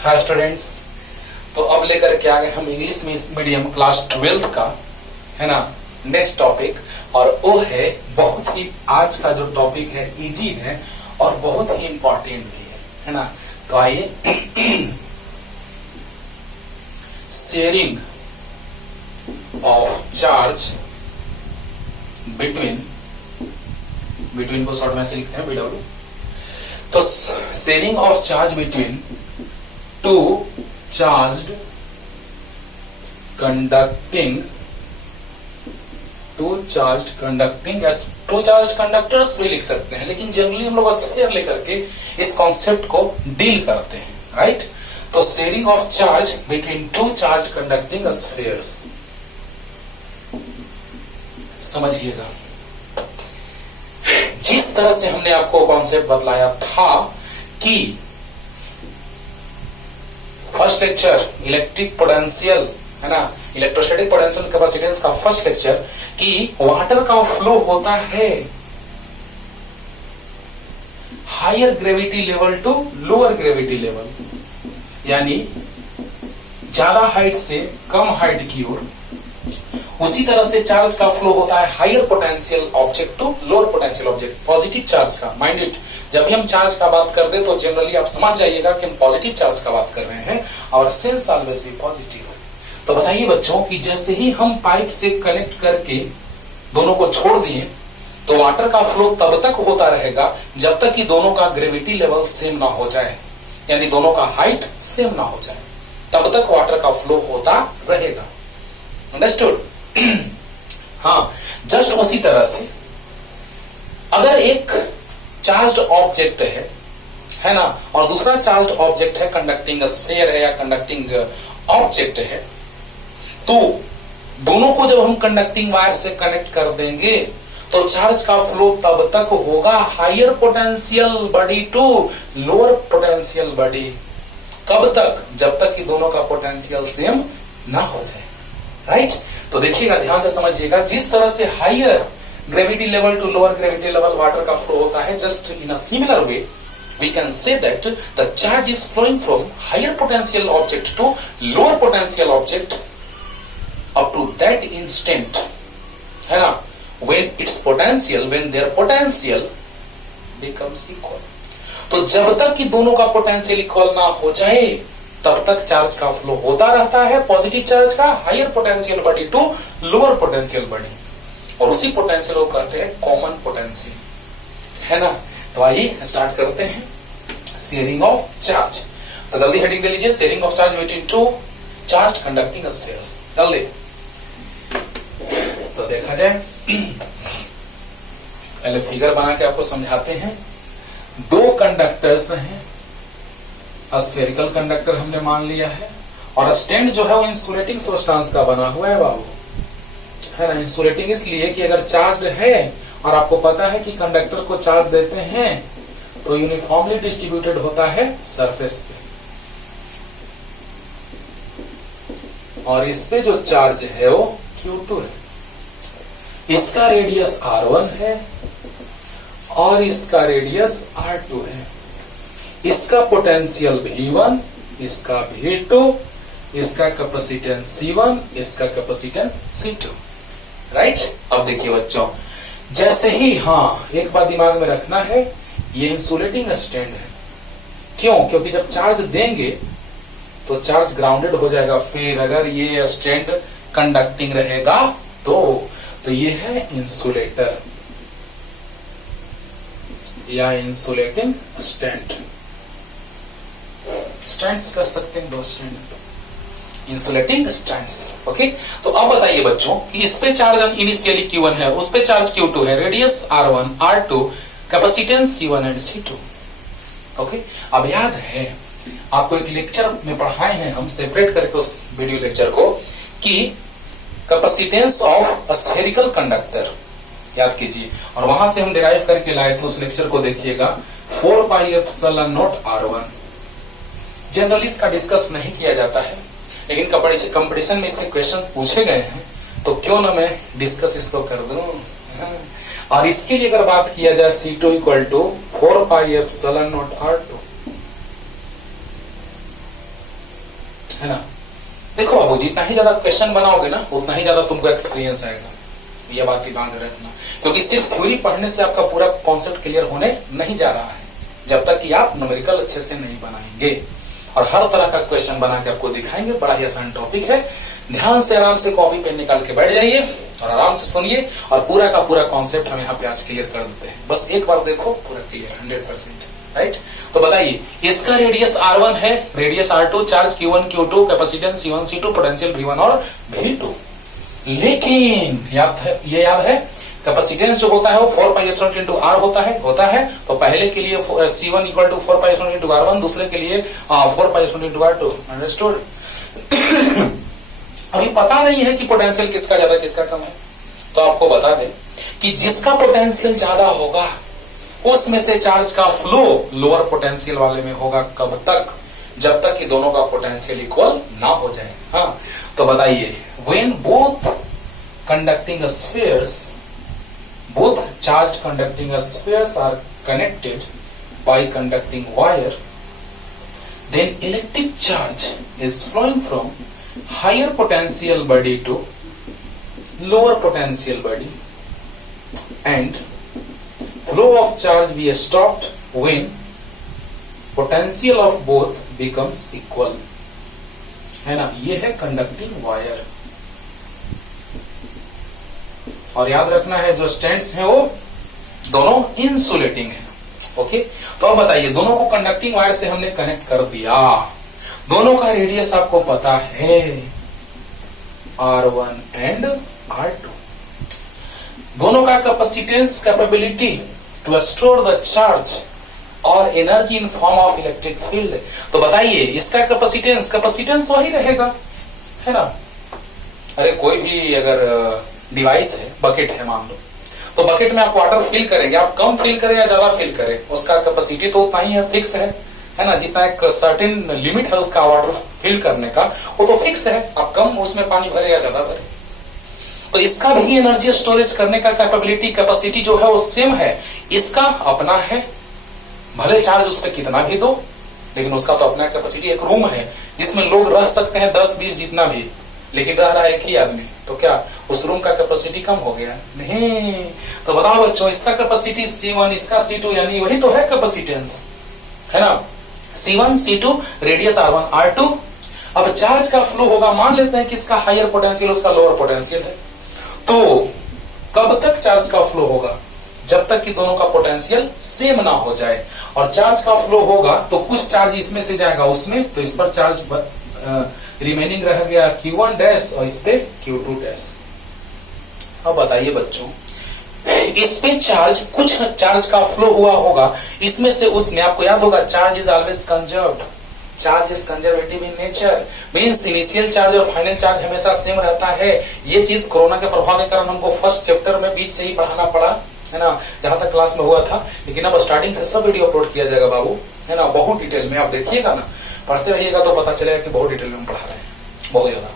Hi students. तो अब लेकर के आ गए हम इंग्लिश मीडियम क्लास 12th का, है ना, नेक्स्ट टॉपिक। और वो है बहुत ही, आज का जो टॉपिक है इजी है और बहुत ही इंपॉर्टेंट भी है ना। तो आइए, शेयरिंग ऑफ चार्ज बिटवीन को शॉर्ट में से लिखते हैं बीडब्ल्यू। तो sharing of charge between two charge conducting या टू चार्ज कंडक्टर्स भी लिख सकते हैं, लेकिन जनरली हम लोग स्फीयर लेकर के इस कॉन्सेप्ट को डील करते हैं, राइट। तो sharing of charge between two charge conducting spheres, समझिएगा। जिस तरह से हमने आपको कॉन्सेप्ट बतलाया था कि फर्स्ट लेक्चर इलेक्ट्रिक पोटेंशियल, है ना, इलेक्ट्रोस्टैटिक पोटेंशियल कैपेसिटेंस का फर्स्ट लेक्चर, कि वाटर का फ्लो होता है higher gravity level to lower gravity level, यानी ज्यादा हाइट से कम हाइट की ओर। उसी तरह से चार्ज का फ्लो होता है higher potential object to lower potential object, positive charge का। माइंड इट, जब भी हम चार्ज का बात करते हैं तो जनरली आप समझ जाइएगा कि हम पॉजिटिव चार्ज का बात कर रहे हैं और सेंस ऑलवेज भी पॉजिटिव। तो बताइए बच्चों कि जैसे ही हम पाइप से कनेक्ट करके दोनों को छोड़ दिए तो वाटर का फ्लो तब तक होता रहेगा जब तक कि दोनों का ग्रेविटी लेवल सेम ना हो जाए, यानी दोनों का हाइट सेम ना हो जाए, तब तक वाटर का फ्लो होता रहेगा। अंडरस्टूड? हाँ, जस्ट उसी तरह से अगर एक चार्ज्ड ऑब्जेक्ट है ना, और दूसरा चार्ज्ड ऑब्जेक्ट है, कंडक्टिंग स्फीयर है या कंडक्टिंग ऑब्जेक्ट है, तो दोनों को जब हम कंडक्टिंग वायर से कनेक्ट कर देंगे तो चार्ज का फ्लो तब तक होगा higher potential body to lower potential body. कब तक? जब तक कि दोनों का पोटेंशियल सेम ना हो जाए, राइट। तो देखिएगा, ध्यान से समझिएगा, जिस तरह से higher gravity level to lower gravity level water का फ्लो होता है, just in a similar way we can say that the charge is flowing from higher potential object to lower potential object up to that instant, है ना, when their potential becomes equal। तो जब तक कि दोनों का पोटेंशियल इक्वल ना हो जाए तब तक चार्ज का फ्लो होता रहता है, पॉजिटिव चार्ज का, higher potential body to lower potential body, और उसी पोटेंशियल को कहते हैं कॉमन पोटेंशियल, है ना। तो आइए स्टार्ट करते हैं शेयरिंग ऑफ चार्ज। तो जल्दी हेडिंग दे लीजिए, sharing of charge between two charge conducting spheres. जल्दी तो देखा जाए, पहले फिगर बना के आपको समझाते हैं। दो कंडक्टर्स हैं, स्फेरिकल कंडक्टर हमने मान लिया है, और स्टैंड जो है वो इंसुलेटिंग सब्सटेंस का बना हुआ है बाबू, है ना। इंसुलेटिंग इसलिए कि अगर चार्ज है और आपको पता है कि कंडक्टर को चार्ज देते हैं तो यूनिफॉर्मली डिस्ट्रीब्यूटेड होता है सरफेस पे, और इस पे जो चार्ज है वो Q2 है। इसका रेडियस R1 है और इसका रेडियस R2 है। इसका पोटेंशियल V1, इसका V2, इसका कैपेसिटेंस C1, इसका कैपेसिटेंस C2, राइट। अब देखिए बच्चों, जैसे ही, हाँ, एक बात दिमाग में रखना है, ये इंसुलेटिंग स्टैंड है। क्यों? क्योंकि जब चार्ज देंगे तो चार्ज ग्राउंडेड हो जाएगा। फिर अगर ये स्टैंड कंडक्टिंग रहेगा तो ये है इंसुलेटर या इंसुलेटिंग स्टैंड। स्टैंड्स कर सकते हैं, दो स्टैंड, इंसुलेटिंग स्टैंड्स। ओके, तो अब बताइए बच्चों कि इस पे चार्ज इनिशियली Q1 है, उस पे चार्ज Q2 है, radius R1, R2, capacitance C1 and C2। Okay, अब याद है आपको एक लेक्चर में पढ़ाए हैं हम सेपरेट करके उस वीडियो लेक्चर को, कि कैपेसिटेंस ऑफ स्फेरिकल कंडक्टर, याद कीजिए, और वहां से हम डिराइव करके लाए थे। उस लेक्चर को देखिएगा, 4πε0 R1। जनरली इसका डिस्कस नहीं किया जाता है, लेकिन कंपटीशन में इसके क्वेश्चंस पूछे गए हैं, तो क्यों ना मैं डिस्कस इसको कर दूं। और इसके लिए अगर बात किया जाए C2 इक्वल टू 4πε0 R2, है ना। देखो बाबू, जितना ही ज्यादा क्वेश्चन बनाओगे ना उतना ही ज्यादा तुमको एक्सपीरियंस आएगा, ये बात की ध्यान रखना। क्योंकि सिर्फ थ्योरी पढ़ने से आपका पूरा कॉन्सेप्ट क्लियर होने नहीं जा रहा है जब तक कि आप न्यूमेरिकल अच्छे से नहीं बनाएंगे। और हर तरह का क्वेश्चन बना के आपको दिखाएंगे, बड़ा ही आसान टॉपिक है। ध्यान से आराम से कॉपी पेन निकाल के बैठ जाइए और आराम से सुनिए, और पूरा का पूरा कॉन्सेप्ट हम यहाँ पे आज क्लियर कर देते हैं। बस एक बार देखो, पूरा क्लियर 100%, राइट। तो बताइए, इसका रेडियस R1 है, radius R2, charge Q1 Q2, capacitance C1 C2, potential V1 और V2। लेकिन ये याद है कैपेसिटेंस जो होता है वो 4πε into R होता है। तो पहले के लिए C1 equal to 4πε into R1, दूसरे के लिए 4πε into R2। अंडरस्टूड। अभी पता नहीं है कि पोटेंशियल किसका ज्यादा किसका कम है, तो आपको बता दें कि जिसका पोटेंशियल ज्यादा होगा उसमें से चार्ज का फ्लो लोअर पोटेंशियल वाले में होगा। कब तक? जब तक कि दोनों का पोटेंशियल इक्वल ना हो जाए। हाँ, तो बताइए, when both conducting spheres, both charged conducting spheres are connected by conducting wire, then electric charge is flowing from higher potential body to lower potential body, and flow of charge be stopped when potential of both becomes equal, है ना। ये है conducting wire. और याद रखना है जो stands हैं वो दोनों इंसुलेटिंग है। ओके, तो अब बताइए, दोनों को कंडक्टिंग वायर से हमने कनेक्ट कर दिया, दोनों का रेडियस आपको पता है R1 एंड R2, दोनों का capacitance capability to store the charge और energy in form of electric field. तो बताइए, इसका कैपेसिटेंस वही रहेगा, है ना। अरे कोई भी अगर डिवाइस है, बकेट है मान लो, तो बकेट में आप वाटर फिल करेंगे, आप कम फिल करें या ज्यादा फिल करें, उसका कैपेसिटी तो उतना ही है, फिक्स है ना। जितना एक सर्टेन लिमिट है उसका वाटर फिल करने का, वो तो फिक्स है। आप कम उसमें पानी भरे या ज्यादा भरे, तो इसका भी एनर्जी स्टोरेज करने का कैपेबिलिटी कैपेसिटी जो है वो सेम है। इसका अपना है, भले चार्ज उस पर कितना भी दो, लेकिन उसका तो अपना कैपेसिटी। एक रूम है जिसमें लोग रह सकते हैं 10-20 जितना भी, लेकिन रह रहा है एक ही आदमी, तो क्या उस रूम का कैपेसिटी कम हो गया? नहीं। तो बताओ बच्चों, इसका कैपेसिटी C1, इसका C2, यानी वही तो है कैपेसिटेंस, है ना। C1 C2, radius R1 R2। अब चार्ज का फ्लो होगा, मान लेते हैं कि इसका हायर पोटेंशियल, उसका लोअर पोटेंशियल है, तो कब तक चार्ज का फ्लो होगा? जब तक कि दोनों का पोटेंशियल सेम ना हो जाए। और चार्ज का फ्लो होगा तो कुछ चार्ज इसमें से जाएगा उसमें, तो इस पर चार्ज रिमेनिंग रह गया Q1 डैश और इस पे Q2 डैश। अब बताइए बच्चों, इस पे चार्ज, कुछ चार्ज का फ्लो हुआ होगा इसमें से उसमें। आपको याद होगा, charge is always conserved, charge is conservative in nature, means initial charge और फाइनल चार्ज हमेशा सेम रहता है। ये चीज कोरोना के प्रभाव के कारण हमको फर्स्ट चैप्टर में बीच से ही पढ़ाना पड़ा, है ना, जहां तक क्लास में हुआ था। लेकिन अब स्टार्टिंग से सब वीडियो अपलोड किया जाएगा बाबू, है ना, बहुत डिटेल में। आप देखिएगा ना, पढ़ते रहिएगा तो पता चलेगा कि बहुत डिटेल में पढ़ा रहे हैं, बहुत ज्यादा,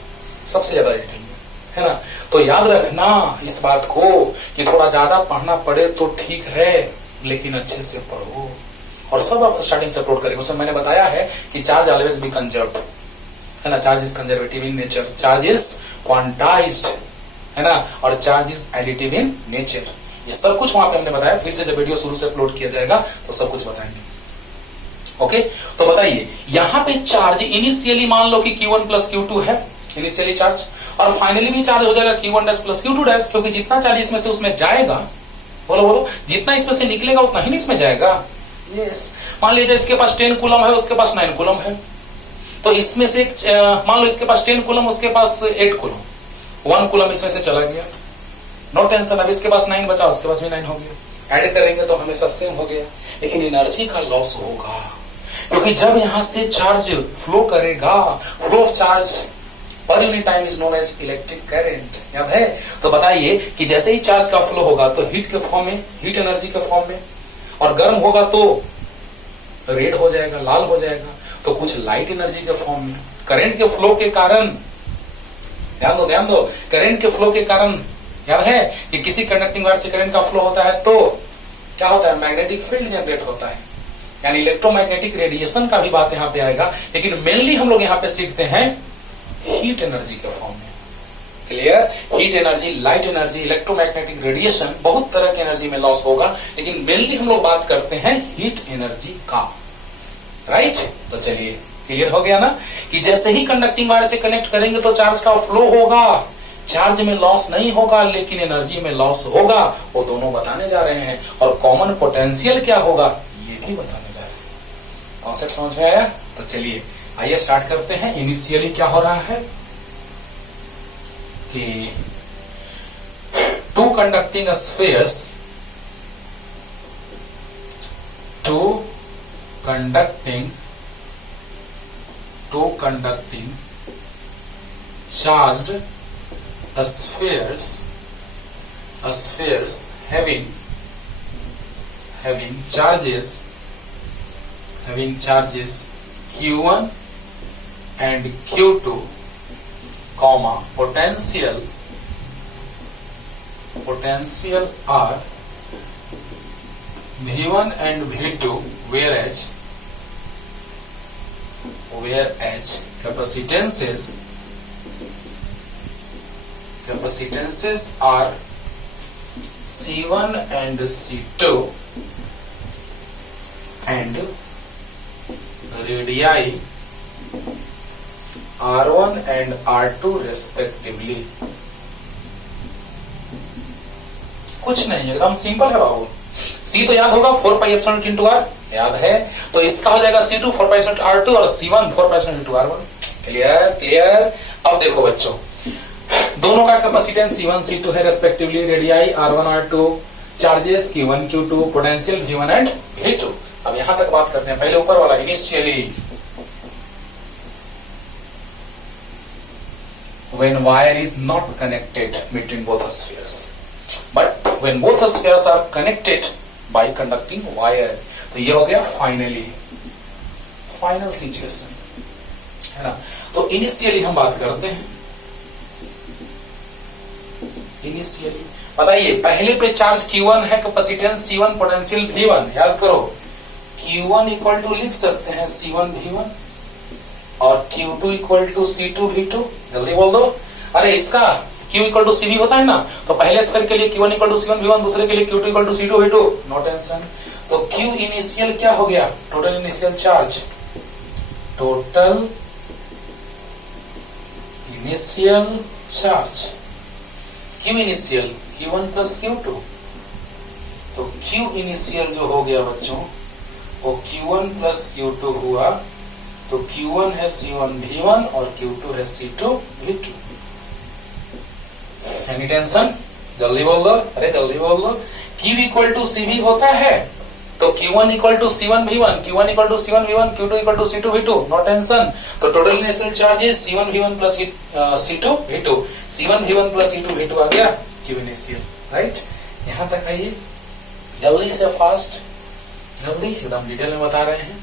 सबसे ज्यादा डिटेल में, है ना। तो याद रखना इस बात को कि थोड़ा ज्यादा पढ़ना पड़े तो ठीक है, लेकिन अच्छे से पढ़ो। और सब आप स्टार्टिंग से अपलोड करेंगे। उसमें मैंने बताया है कि चार्ज ऑलवेज बी कंजर्व्ड, है ना, charge is conservative in nature, charge is quantized, है ना, और charge is additive in nature. ये सब कुछ वहां पे हमने बताया। फिर से जब वीडियो शुरू से अपलोड किया जाएगा तो सब कुछ बताएंगे। ओके, तो बताइए, यहां पे चार्ज इनिशियली मान लो कि Q1 प्लस Q2 है इनिशियली चार्ज, और फाइनली भी चार्ज हो जाएगा Q1 dash plus Q2 dash, क्योंकि जितना चार्ज इसमें से उसमें जाएगा, बोलो, जितना इसमें से निकलेगा उतना ही इसमें जाएगा। यस, मान लीजिए इसके पास 10 कूलम है, उसके पास 9 कूलम है, तो इसमें से मान लो इसके पास 10 कूलम, उसके पास 8 कूलम, 1 कूलम इसमें से चला गया, नो टेंशन। अब इसके पास 9 बचा, उसके पास भी 9 हो गया, ऐड करेंगे तो हमेशा सेम हो गया, लेकिन एनर्जी का लॉस होगा, क्योंकि जब यहां से चार्ज फ्लो करेगा, flow of charge per unit time is known as electric current, याद है। तो बताइए कि जैसे ही चार्ज का फ्लो होगा तो हीट के फॉर्म में, हीट एनर्जी के फॉर्म में, और गर्म होगा तो रेड हो जाएगा, लाल हो जाएगा, तो कुछ लाइट एनर्जी के फॉर्म में। करंट के फ्लो के कारण, ध्यान दो, करंट के फ्लो के कारण याद है कि किसी कंडक्टिंग वायर से करंट का फ्लो होता है तो क्या होता है? मैग्नेटिक फील्ड जनरेट होता है यानी इलेक्ट्रोमैग्नेटिक रेडिएशन का भी बात यहाँ पे आएगा, लेकिन मेनली हम लोग यहाँ पे सीखते हैं हीट एनर्जी के फॉर्म में। Clear? Heat energy, light energy, electromagnetic radiation, बहुत तरह की एनर्जी में लॉस होगा, लेकिन मेनली हम लोग बात करते हैं हीट एनर्जी का। राइट? तो चलिए, क्लियर हो गया ना कि जैसे ही कंडक्टिंग वायर से कनेक्ट करेंगे तो चार्ज का फ्लो होगा, चार्ज में लॉस नहीं होगा लेकिन एनर्जी में लॉस होगा, वो दोनों बताने जा रहे हैं। और कॉमन पोटेंशियल क्या होगा ये भी बताने जा रहे हैं। कॉन्सेप्ट समझ में आया? तो चलिए आइए स्टार्ट करते हैं। इनिशियली क्या हो रहा है कि two conducting spheres, two conducting charged spheres having charges q1 and q2, comma potential are v1 and v2, whereas capacitances are C1 and C2 and radii R1 and R2 respectively। कुछ नहीं, एकदम simple है बाबू। C तो याद होगा 4 pi epsilon into R, याद है? तो इसका हो जाएगा C2 4 पाई एप्सिलॉन R2 और C1 4 pi epsilon into R1। Clear? अब देखो बच्चों, दोनों का कैपेसिटेंस C1 C2 है respectively, radii R1 R2, charges Q1 Q2, potential V1 and V2। अब यहां तक बात करते हैं, पहले ऊपर वाला initially when wire is not connected between both spheres, but when both spheres are connected by conducting wire, तो ये हो गया फाइनल सिचुएशन, है ना? तो इनिशियली हम बात करते हैं। इनिशियली बताइए, पहले पे चार्ज Q1 है, कैपेसिटेंस C1, पोटेंशियल V1। याद करो, Q1 इक्वल टू लिख सकते हैं C1 V1 और Q2 equal to C2 V2। जल्दी बोल दो। अरे इसका Q इक्वल टू CV होता है ना, तो पहले स्फीयर के लिए Q1 equal to C1 V1, दूसरे के लिए Q2 equal to C2 V2। No tension. तो Q इनिशियल क्या हो गया? Total initial charge, total initial charge Q initial Q1 plus Q2। तो Q इनिशियल जो हो गया बच्चों, वो Q1 प्लस Q2 हुआ, तो Q1 है C1 V1 और Q2 है C2 V2। Any tension? जल्दी बोल दो। अरे जल्दी बोल दो। Q इक्वल टू CV होता है, तो Q1 equal to C1 V1, Q1 equal to C1 V1, Q2 equal to C2 V2। No tension. तो टोटल इनिशियल चार्ज है C1 V1 plus C2 V2। C1 V1 plus C2 V2 आ गया Q initial. Right? यहां तक आइए, जल्दी से fast, जल्दी एकदम डिटेल में बता रहे हैं,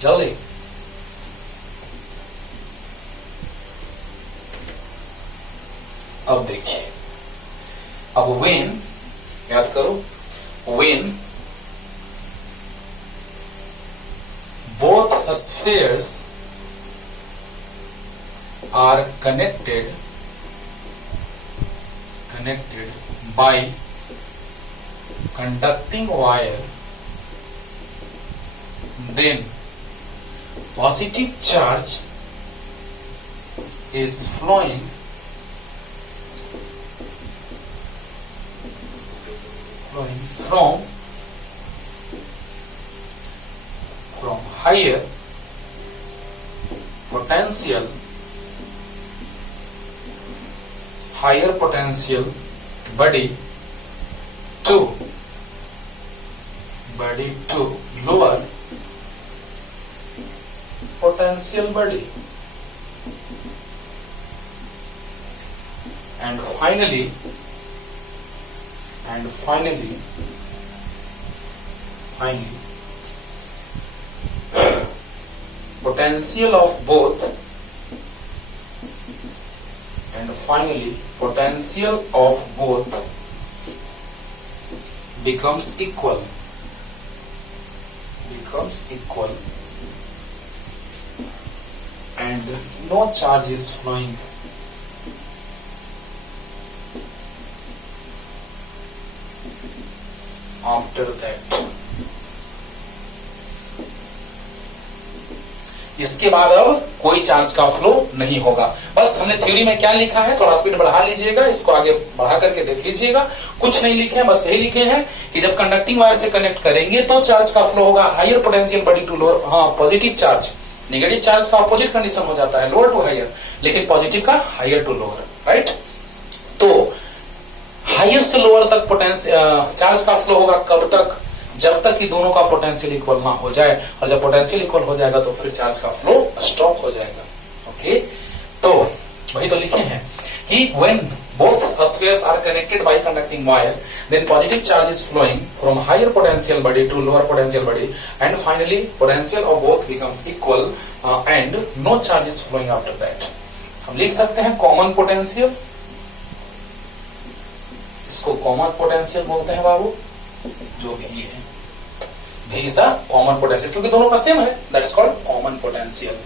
जल्दी। अब देखिए, अब व्हेन, याद करो, when both spheres are connected by conducting wire, then positive charge is flowing from higher potential body to lower potential body, and finally potential of both becomes equal becomes equal and no charge is flowing after that. इसके बाद अब कोई charge का flow नहीं होगा। बस हमने theory में क्या लिखा है, थोड़ा स्पीड बढ़ा लीजिएगा, इसको आगे बढ़ा करके देख लीजिएगा। कुछ नहीं लिखे हैं, बस यही लिखे हैं कि जब कंडक्टिंग वायर से कनेक्ट करेंगे तो चार्ज का फ्लो होगा हायर पोटेंशियल बड़ी टू लोअर। हाँ, पॉजिटिव चार्ज नेगेटिव चार्ज का अपोजिट कंडीशन हो जाता है, लोअर टू हायर, लेकिन पॉजिटिव का हायर टू लोअर, राइट। तो हायर से लोअर तक पोटेंशियल चार्ज का फ्लो होगा कब तक, जब तक कि दोनों का पोटेंशियल इक्वल ना हो जाए, और जब पोटेंशियल इक्वल हो जाएगा तो फिर चार्ज का फ्लो स्टॉप हो जाएगा। ओके, तो वही तो लिखे हैं कि when both spheres are connected by conducting wire, then positive charge is flowing from higher potential body to lower potential body, and finally potential of both becomes equal and no charge is flowing after that. हम लिख सकते हैं common potential, इसको common potential बोलते हैं बाबू, जो भी है भी इज द कॉमन पोटेंशियल, क्योंकि दोनों का सेम है, that is called common potential.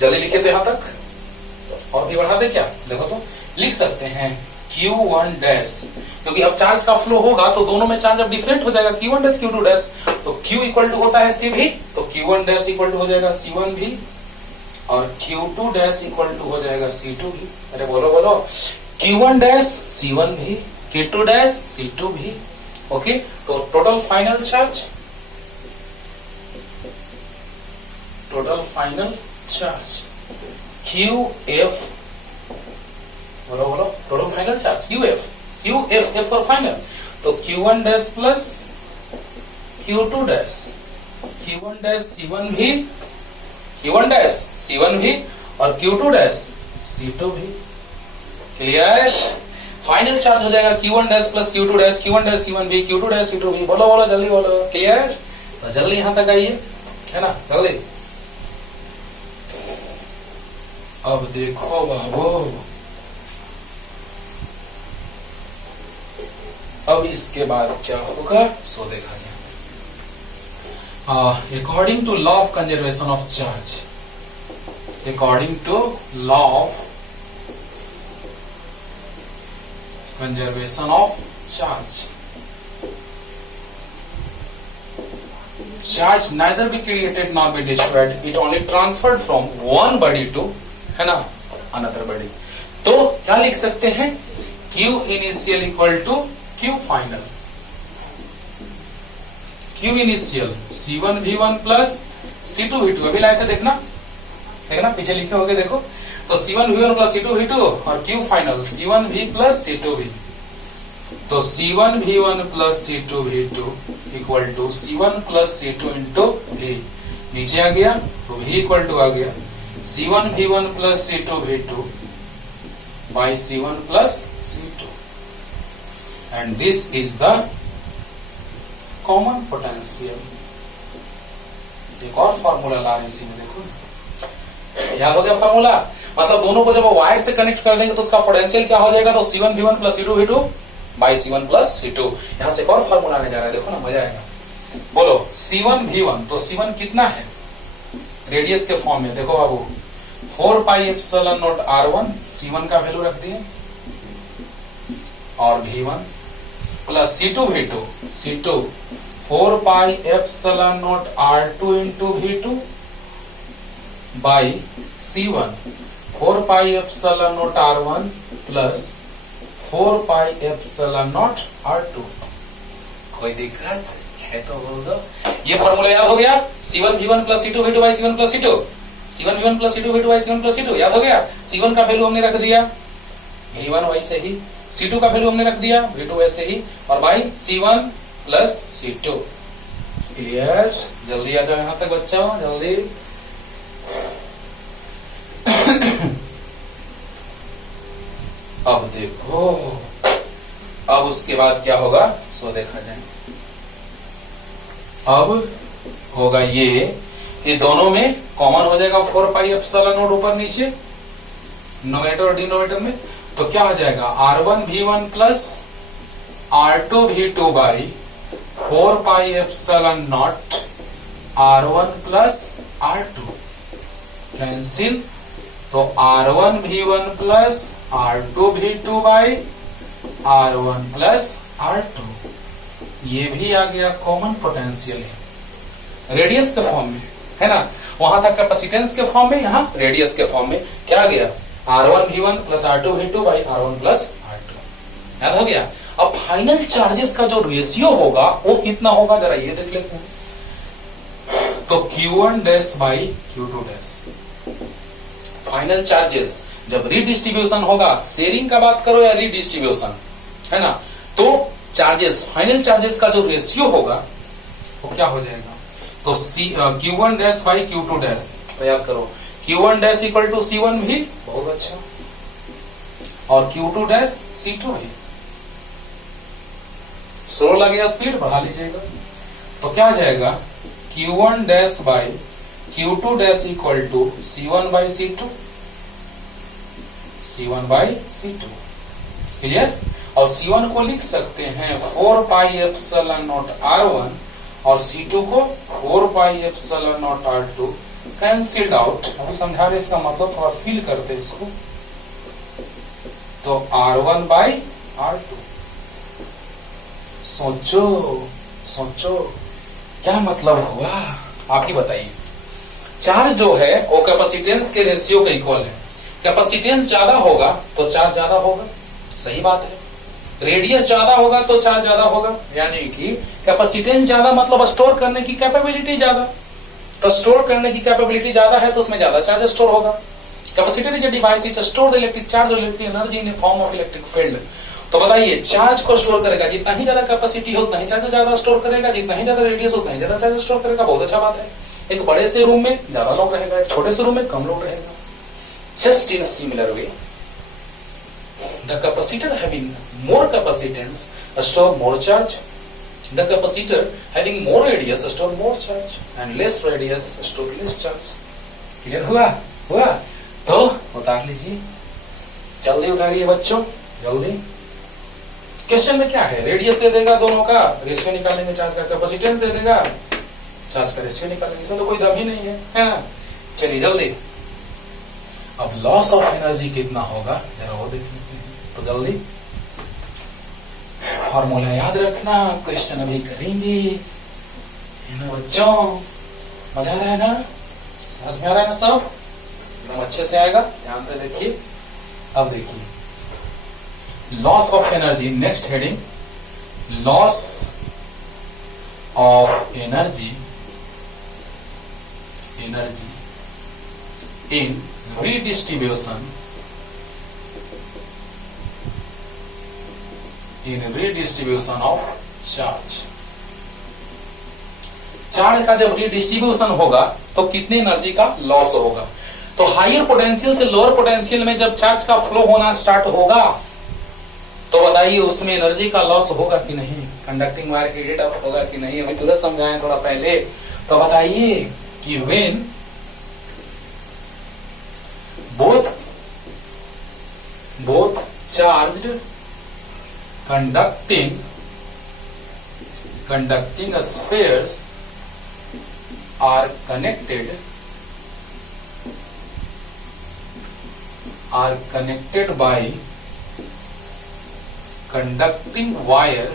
जल्दी लिखे तो यहां तक और भी बढ़ा दे क्या, देखो तो लिख सकते हैं Q1 डैश, क्योंकि अब चार्ज का फ्लो होगा तो दोनों में चार्ज अब डिफरेंट हो जाएगा, Q1 डैश Q2 डैश, तो Q इक्वल टू होता है C भी, तो Q1 डैश इक्वल टू हो जाएगा C1 भी, और Q2 डैश इक्वल टू हो जाएगा C2 भी। अरे बोलो बोलो, Q1 डैश C1 भी, Q2 डैश C2 भी। ओके, तो total final charge, total final charge QF, बोलो बोलो, total final charge QF, QF F for final, तो Q1 dash plus Q2 dash, Q1 dash C1 भी, Q1 डैश C1 भी, और Q2 dash C2 भी। Clear, final charge हो जाएगा Q1 dash plus Q2 dash, Q1 dash C1 भी, Q2 dash C2 भी। बोलो बोलो, जल्दी बोलो। क्लियर, तो जल्दी यहां तक आइए, है ना, जल्दी। अब देखो बाबू, अब इसके बाद क्या होगा सो देखा जाए। According to law of conservation of charge, according to law of conservation of charge, charge neither be created nor be destroyed, it only transferred from one body to, है ना, another body। तो क्या लिख सकते हैं, Q initial equal to Q final, Q initial C1 V1 plus C2 V2, अभी लाए थे देखना, देखना पीछे लिखे होंगे, देखो तो C1 V1 plus C2 V2, और Q final C1 V plus C2 V, तो C1 V1 plus C2 V2 equal to C1 plus C2 into V, नीचे आ गया तो V इक्वल टू आ गया C1 V1 plus C2 V2 by C1 plus C2, and this is the common potential। एक और formula ला रहे इसी में, देखो याद हो गया फॉर्मूला, मतलब दोनों को जब वायर से कनेक्ट कर देंगे तो उसका पोटेंशियल क्या हो जाएगा, तो C1 V1 plus C2 V2 by C1 plus C2। यहां से एक और फॉर्मूला आने जा रहा है, देखो ना, मजा आएगा। बोलो C1 V1, तो C1 कितना है रेडियस के फॉर्म में, देखो बाबू 4 pi epsilon not R1, C1 का वैल्यू रख दिए, और V1 plus C2 V2, C2 4 pi epsilon not R2 into V2 by C1 4 pi epsilon not R1 plus 4 pi epsilon not R2। कोई दिक्कत है तो बोल दो। ये फॉर्मूला याद हो गया, C1 V1 plus C2 V2 by C1 plus C2, C1 V1 plus C2 V2 by C1 plus C2, याद हो गया। C1 का वैल्यू हमने रख दिया, V1 वैसे ही, C2 का वैल्यू हमने रख दिया, V2 वैसे ही, और by C1 plus C2। Clear, जल्दी आ जाओ यहां तक बच्चों, जल्दी। अब देखो, अब उसके बाद क्या होगा सो देखा जाए। अब होगा ये दोनों में कॉमन हो जाएगा 4 पाई एप्सिलॉन नॉट ऊपर नीचे, नोमिनेटर और डिनोमिनेटर में, तो क्या हो जाएगा R1 V1 plus R2 V2 by 4 pi epsilon not R1 plus R2 cancel, तो R1 V1 plus R2 V2 by R1 plus R2, ये भी आ गया कॉमन पोटेंशियल है रेडियस के फॉर्म में, है ना। वहां था कैपेसिटेंस के फॉर्म में, यहाँ रेडियस के फॉर्म में क्या आ गया R1 V1 plus R2 V2 by R1 plus R2, याद हो गया। अब फाइनल चार्जेस का जो रेशियो होगा वो कितना होगा जरा ये देख लेते हैं। तो Q1 dash by Q2 dash, final charges जब रीडिस्ट्रीब्यूशन होगा, शेयरिंग का बात करो या रीडिस्ट्रीब्यूशन, है ना, तो चार्जेस फाइनल चार्जेस का जो रेशियो होगा वो क्या हो जाएगा, तो Q1 dash by Q2 dash, तो याद करो Q1 dash equal to C1 भी, बहुत अच्छा, और Q2 डैश C2 भी। स्लो लगेगा स्पीड बढ़ा लीजिएगा, तो क्या आ जाएगा Q1 dash by Q2 dash equal to C1 by C2, C1 by C2, clear. और C1 को लिख सकते हैं 4 पाई एप्सिलॉन नॉट R1 और C2 को 4 pi epsilon not R2 cancelled out. अभी समझा रहे इसका मतलब, थोड़ा फील करते इसको, तो R1 बाई R2। सोचो सोचो क्या मतलब हुआ, आप ही बताइए। चार्ज जो है वो कैपेसिटेंस के रेशियो के इक्वल है, कैपेसिटेंस ज्यादा होगा तो चार्ज ज्यादा होगा, सही बात है। रेडियस ज्यादा होगा तो चार्ज ज्यादा होगा, यानी कि कैपेसिटेंस ज्यादा मतलब स्टोर करने की कैपेबिलिटी ज्यादा, तो स्टोर करने की कैपेबिलिटी ज्यादा है तो उसमें ज्यादा चार्ज स्टोर होगा। Capacitor is a device which store the electric charge और electric energy in form of electric field. तो बताइए चार्ज को स्टोर करेगा, जितना ही ज्यादा कैपेसिटी हो उतना ही चार्ज ज्यादा स्टोर करेगा, जितना ही ज्यादा रेडियस उतना ही ज्यादा चार्ज स्टोर करेगा। बहुत अच्छा बात है। एक बड़े से रूम में ज्यादा लोग रहेगा, एक छोटे से रूम में कम लोग रहेगा। Just in a similar way the capacitor having more capacitance store more charge, the capacitor having more radius store more charge and less radius store less charge। Clear हुआ? तो उतार लीजिए, जल्दी उतारिए बच्चों, जल्दी। क्वेश्चन में क्या है, रेडियस दे देगा दोनों का, रेशियो निकालेंगे चार्ज का, कैपेसिटेंस दे देगा, चार्ज का रेशियो निकालेंगे, इसमें तो कोई दम ही नहीं है ना। चलिए जल्दी, अब लॉस ऑफ एनर्जी कितना होगा जरा वो देख लेते हैं। तो जल्दी फॉर्मूला याद रखना, क्वेश्चन अभी करेंगे, है ना बच्चों। मजा आ रहा है ना, समझ में आ रहा है ना सब, एकदम अच्छे से आएगा, ध्यान से देखिए। अब देखिए loss of energy, next heading loss of energy in redistribution of charge. Charge का जब रीडिस्ट्रीब्यूशन होगा तो कितनी एनर्जी का लॉस होगा। तो हायर पोटेंशियल से लोअर पोटेंशियल में जब चार्ज का फ्लो होना स्टार्ट होगा तो बताइए उसमें एनर्जी का लॉस होगा कि नहीं, कंडक्टिंग वायर हीट अप होगा कि नहीं। अभी तुरंत समझाएं थोड़ा पहले, तो बताइए कि when both charged conducting spheres are connected by conducting wire,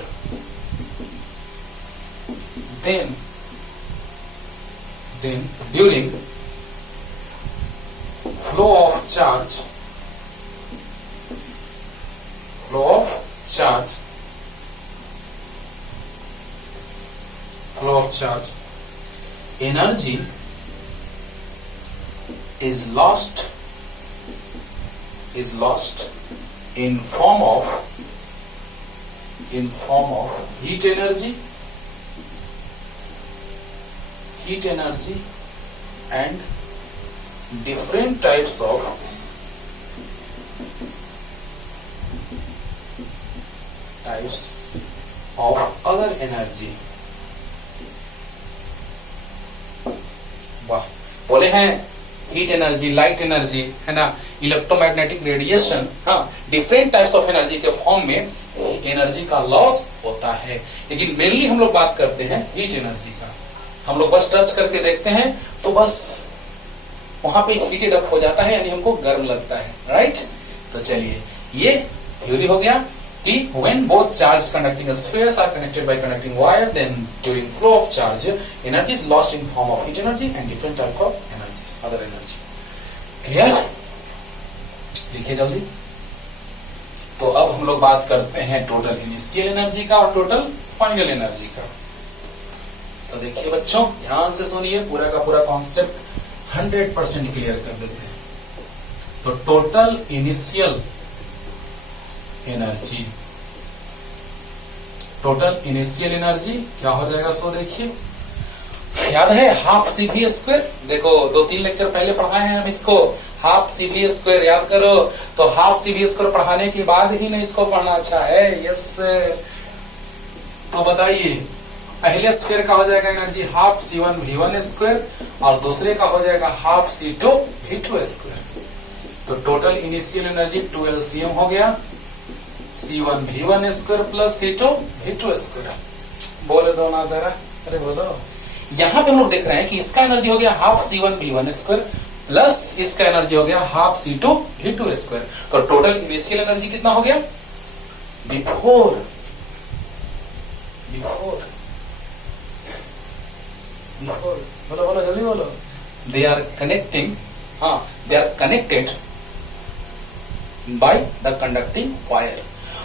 then during flow of charge energy is lost in form of heat energy and different types of other energy। वाह, बोले हैं हीट एनर्जी, लाइट एनर्जी, है ना, electromagnetic radiation, हाँ, different types of energy के form में energy का loss होता है। लेकिन मेनली हम लोग बात करते हैं हीट एनर्जी का, हम लोग बस टच करके देखते हैं तो बस वहां पे हीटेड अप हो जाता है, यानी हमको गर्म लगता है, राइट। तो चलिए ये थ्योरी हो गया कि when both charged conducting spheres are connected by conducting wire, then during flow of charge, energy is lost in form of heat energy and different type of energies, other energy. Clear? लिखिए जल्दी। तो अब हम लोग बात करते हैं total initial energy का और टोटल फाइनल एनर्जी का। तो देखिए बच्चों, ध्यान से सुनिए, पूरा का पूरा कॉन्सेप्ट 100% क्लियर कर देते हैं। तो total initial energy, total initial energy क्या हो जाएगा? सो देखिए, याद है हाफ सी वी स्क्वायर, देखो 2-3 लेक्चर पहले पढ़ाए हैं हम इसको, हाफ सी वी स्क्वायर याद करो। तो हाफ सी वी स्क्वायर पढ़ाने के बाद ही नहीं इसको पढ़ना अच्छा है, यस। तो बताइए, पहले स्क्वायर का हो जाएगा energy half C1 V1 square और दूसरे का हो जाएगा हाफ C2 V2 स्क्वायर। तो टोटल इनिशियल एनर्जी 2 LCM हो गया, C1 V1 square plus C2 V2 square. बोले दो ना जरा, अरे बोलो। यहां पे हम लोग देख रहे हैं कि इसका एनर्जी हो गया half C1 V1 square plus इसका एनर्जी हो गया हाफ C2 V2 स्क्वायर। तो टोटल इनिशियल एनर्जी कितना हो गया? बिफोर बोलो बोलो जल्दी बोलो। They are connecting, they are connected by the conducting wire.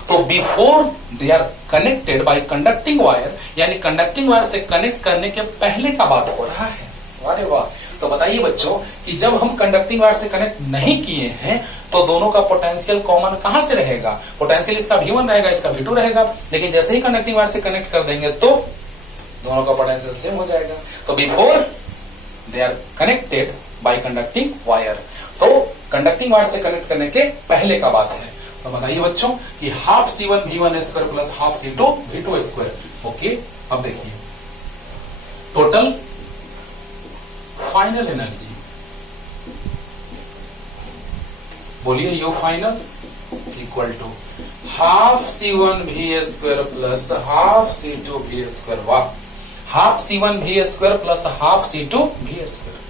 तो before they are connected by conducting wire, यानी कंडक्टिंग वायर से कनेक्ट करने के पहले का बात हो रहा है। अरे वाह। तो बताइए बच्चों कि जब हम कंडक्टिंग वायर से कनेक्ट नहीं किए हैं तो दोनों का पोटेंशियल कॉमन कहां से रहेगा? पोटेंशियल इसका V1 रहेगा, इसका V2 रहेगा। लेकिन जैसे ही कंडक्टिंग वायर से कनेक्ट कर देंगे तो दोनों का पोटेंशियल सेम हो जाएगा। तो before they are connected by conducting wire, तो कंडक्टिंग वायर से कनेक्ट करने के पहले का बात है। तो बताइए बच्चों कि half C1 V1 square plus half C2 V2 square. Okay, अब देखिए टोटल फाइनल एनर्जी, बोलिए U final equal to half C1 V square plus half C2 V square. वाह, half C1 V square plus half C2 V square.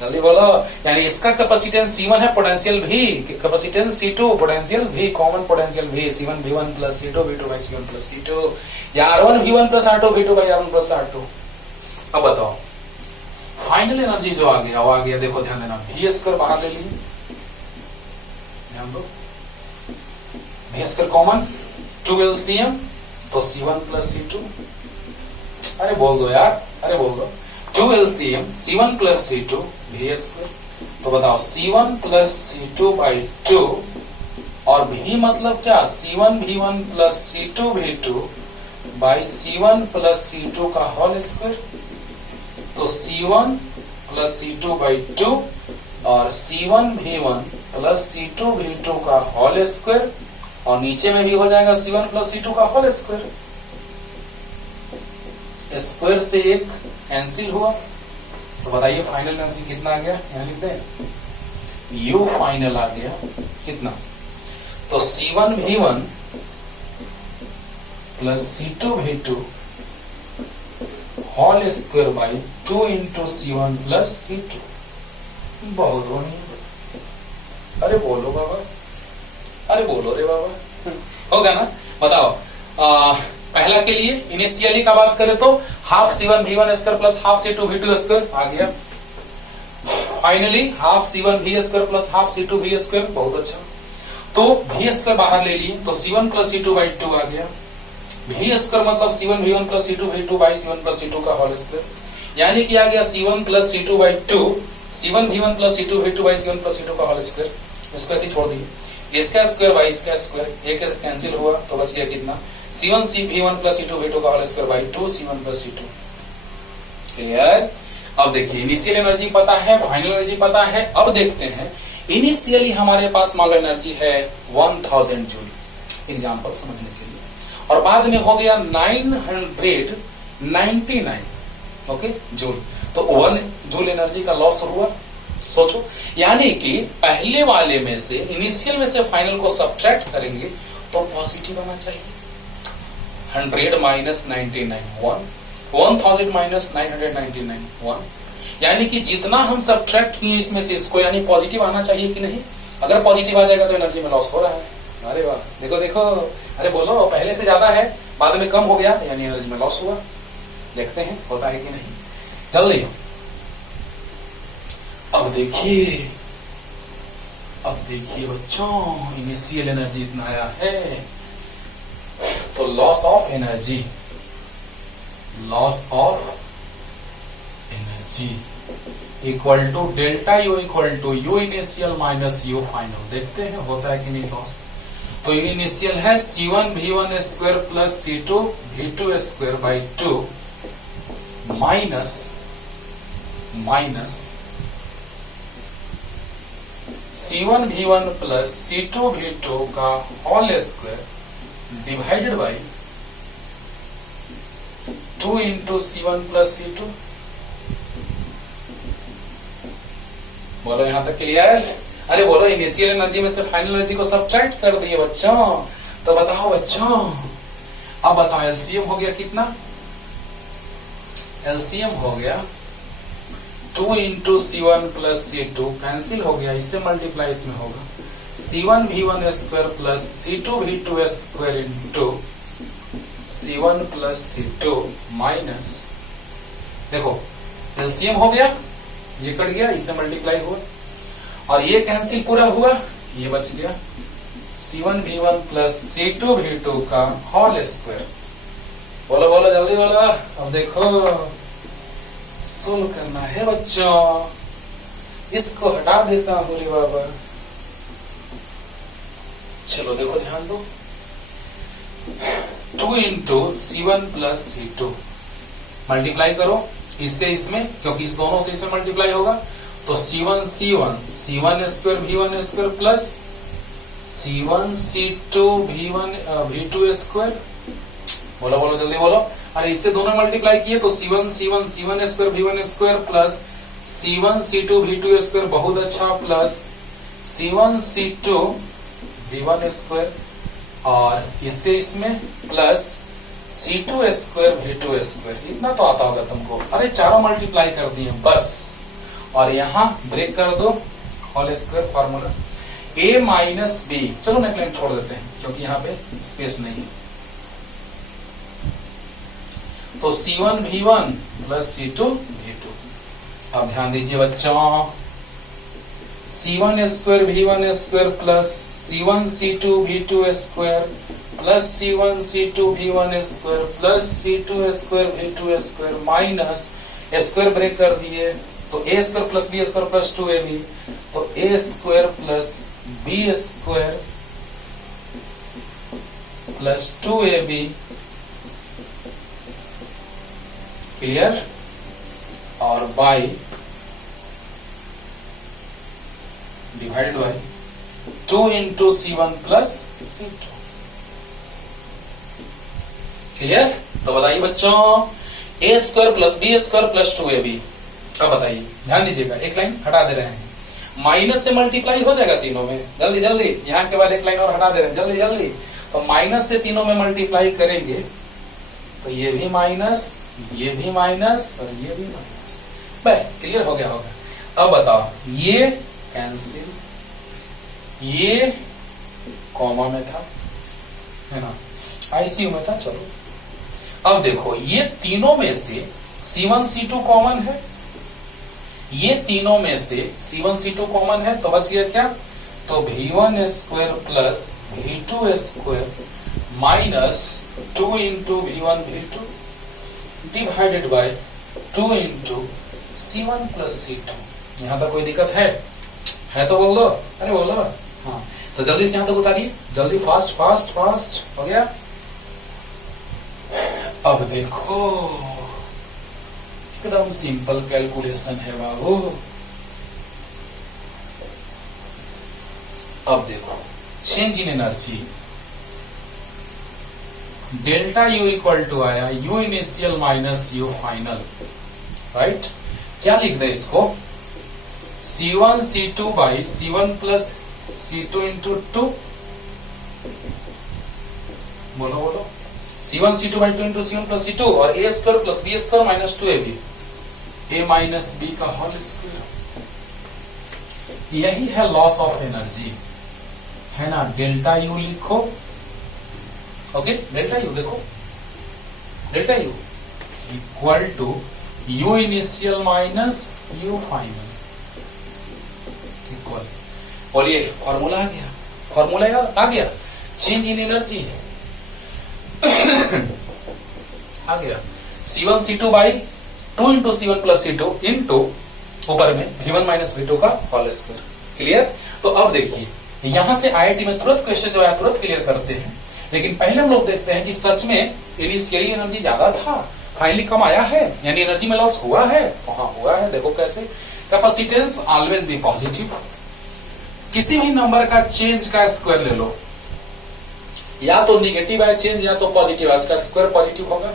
जल्दी बोलो। यानी इसका capacitance C1 है, potential V, capacitance C2, potential V, common potential V, C1 V1 plus C2 V2 by C1 plus C2, या R1 V1 plus R2 V2 by R1 plus R2। अब बताओ final energy जो आ गया वो आ गया, देखो ध्यान देना, V स्क्वायर बाहर ले लिए, ध्यान दो, V स्क्वायर कॉमन, 2 LCM, तो C1 प्लस C2, अरे बोल दो यार, अरे बोल दो, 2 LCM C1 plus C2 V square. तो बताओ C1 प्लस C2 बाई 2 और V मतलब क्या? C1 V1 plus C2 V2 by C1 plus C2 का होल स्क्वायर। तो C1 प्लस C2 बाई 2 और C1 V1 plus C2 V2 का whole square, और नीचे में भी हो जाएगा C1 प्लस C2 का होल स्क्वायर। स्क्वायर से एक कैंसिल हुआ। तो बताइए फाइनल एनर्जी कितना आ गया? यहां लिखते हैं, U फाइनल आ गया कितना? तो C1 V1 plus C2 V2 whole square by 2 into C1 plus C2। बहुत बढ़िया, अरे बोलो बाबा, अरे बोलो रे बाबा, होगा ना? बताओ पहला के लिए इनिशियली का बात करें तो half C1 V1 square plus half C2 V2 square आ गया। Finally half C1 V square plus half C2 V square, बहुत अच्छा। तो V स्क्वायर बाहर ले लिए तो C1 प्लस C2 बाई 2 आ गया। V स्क्वायर मतलब C1 V1 plus C2 V2 by C1 plus C2 का होल स्क्वायर, यानी कि आ गया C1 plus C2 by 2, C1 V1 plus C2 V2 by C1 plus C2 का होल स्क्वायर। इसको ऐसे छोड़ दिए, इसका स्क्वायर बाई इसका स्क्वायर, एक कैंसिल हुआ तो बच गया कितना? C1 V1 plus C2 V2 का whole square by 2 C1 plus C2। Clear? अब देखिए इनिशियल एनर्जी पता है, फाइनल एनर्जी पता है। अब देखते हैं इनिशियली हमारे पास मान लो एनर्जी है 1000 जूल, एग्जांपल समझने के लिए, और बाद में हो गया 999 ओके जूल, तो 1 जूल एनर्जी का लॉस हुआ। सोचो, यानी कि पहले वाले में से, इनिशियल में से फाइनल को सब्ट्रैक्ट करेंगे तो पॉजिटिव आना चाहिए। 100 माइनस 99 1, 1000 माइनस 999 1, यानी कि जितना हम सब्ट्रैक्ट किए इसमें से इसको, यानी पॉजिटिव आना चाहिए कि नहीं। अगर पॉजिटिव आ जाएगा तो एनर्जी में लॉस हो रहा है। अरे वाह, देखो देखो, अरे बोलो, पहले से ज्यादा है बाद में कम हो गया यानी एनर्जी में लॉस हुआ। देखते हैं होता है कि नहीं, जल्दी। अब देखिए बच्चों, इनिशियल एनर्जी इतना आया है, तो loss of energy equal to delta U equal to U initial minus U final. देखते हैं होता है कि नहीं लॉस। तो यू इनिशियल है C1V1 square plus C2V2 square by 2 minus C1V1 plus C2V2 का whole square divided by 2 into C1 plus C2। बोलो यहां तक क्लियर? अरे बोलो, इनिशियल एनर्जी में से फाइनल एनर्जी को सब्ट्रैक्ट कर दिए बच्चों। तो बताओ बच्चों, अब बताओ एलसीएम हो गया कितना? एलसीएम हो गया 2 into C1 plus C2, cancel हो गया, इससे मल्टीप्लाई इसमें होगा C1V1 square plus C2V2 square into C1 plus C2 minus, देखो एलसीएम हो गया, ये कट गया, इससे मल्टीप्लाई हुआ और ये कैंसिल पूरा हुआ, ये बच गया C1V1 प्लस C2V2 का होल स्क्वायर। बोलो बोलो जल्दी बोलो। अब देखो सोल्व करना है बच्चों, इसको हटा देता हूं रे बाबा। चलो देखो ध्यान दो, 2 into C1 plus C2 multiply करो इससे इसमें, क्योंकि इस दोनों से इसमें मल्टीप्लाई होगा, तो C1 C1 square V1 square plus C1 C2 V2 square. बोलो बोलो जल्दी बोलो। अरे इससे दोनों मल्टीप्लाई किए तो C1 square V1 square plus C1 C2 V2 square, बहुत अच्छा, plus C1 C2 V1 square, और इससे इसमें plus C2 square V2 square. इतना तो आता होगा तुमको। अरे चारों मल्टीप्लाई कर दिए बस, और यहां ब्रेक कर दो whole square formula A minus B. चलो नेक्स्ट लाइन छोड़ देते हैं क्योंकि यहाँ पे स्पेस नहीं है। तो C1V1 प्लस C2V2। अब ध्यान दीजिए बच्चों, C1 square V1 square plus C1 C2 V2 square plus C1 C2 V1 square plus C2 square V2 square minus square break कर दिए, तो A square plus B square plus 2AB, तो A square plus B square plus 2AB, clear, और by divided by 2 into C1 plus C2, clear. तो बताइए बच्चों, A square plus B square plus 2AB। अब बताइए, ध्यान दीजिएगा, एक लाइन हटा दे रहे हैं, माइनस से मल्टीप्लाई हो जाएगा तीनों में, जल्दी जल्दी, यहाँ के बाद एक लाइन और हटा दे रहे हैं, जल्दी जल्दी। तो माइनस से तीनों में मल्टीप्लाई करेंगे तो ये भी माइनस, ये भी माइनस और ये भी माइनस, बस क्लियर हो गया होगा। अब बताओ, ये कैंसिल, ये कॉमा में था, है ना, आईसीयू में था। चलो अब देखो, ये तीनों में से C1 C2 कॉमन है, ये तीनों में से C1 C2 कॉमन है, तो बच गया क्या? तो V1 square plus V2 square minus 2 into V1 V2 divided by 2 into C1 plus C2। यहां तक कोई दिक्कत है तो बोल दो, अरे बोलो। हाँ, तो जल्दी से यहां तक उतारिए, जल्दी, फास्ट फास्ट फास्ट हो गया। अब देखो, एकदम सिंपल कैलकुलेशन है बाबू। अब देखो, change in energy, delta U equal to आया U initial minus U final, right. क्या लिख दे इसको? C1 C2 by C1 plus C2 into 2। बोलो बोलो, C1 C2 by 2 into C1 plus C2 और a square plus b square minus 2ab a minus b का whole square. यही है loss of energy, है ना। डेल्टा यू लिखो, okay, delta U देखो, delta U equal to U initial minus U final equal, बोलिए formula आ गया, फॉर्मूला आ गया, चेंज इन एनर्जी आ गया। C1 C2 by 2 into C1 plus C2 into ऊपर में V1 माइनस V2 का होल स्क्वायर। क्लियर। तो अब देखिए यहां से आईआईटी में तुरंत क्वेश्चन जो है तुरंत क्लियर करते हैं, लेकिन पहले हम लोग देखते हैं कि सच में इनिशियली एनर्जी ज्यादा था, फाइनली कम आया है, यानी एनर्जी में लॉस हुआ है। तो हाँ हुआ है, देखो कैसे। कैपेसिटेंस ऑलवेज बी पॉजिटिव, किसी भी नंबर का चेंज का स्क्वायर ले लो, या तो निगेटिव है चेंज या तो पॉजिटिव है, उसका स्क्वायर पॉजिटिव होगा।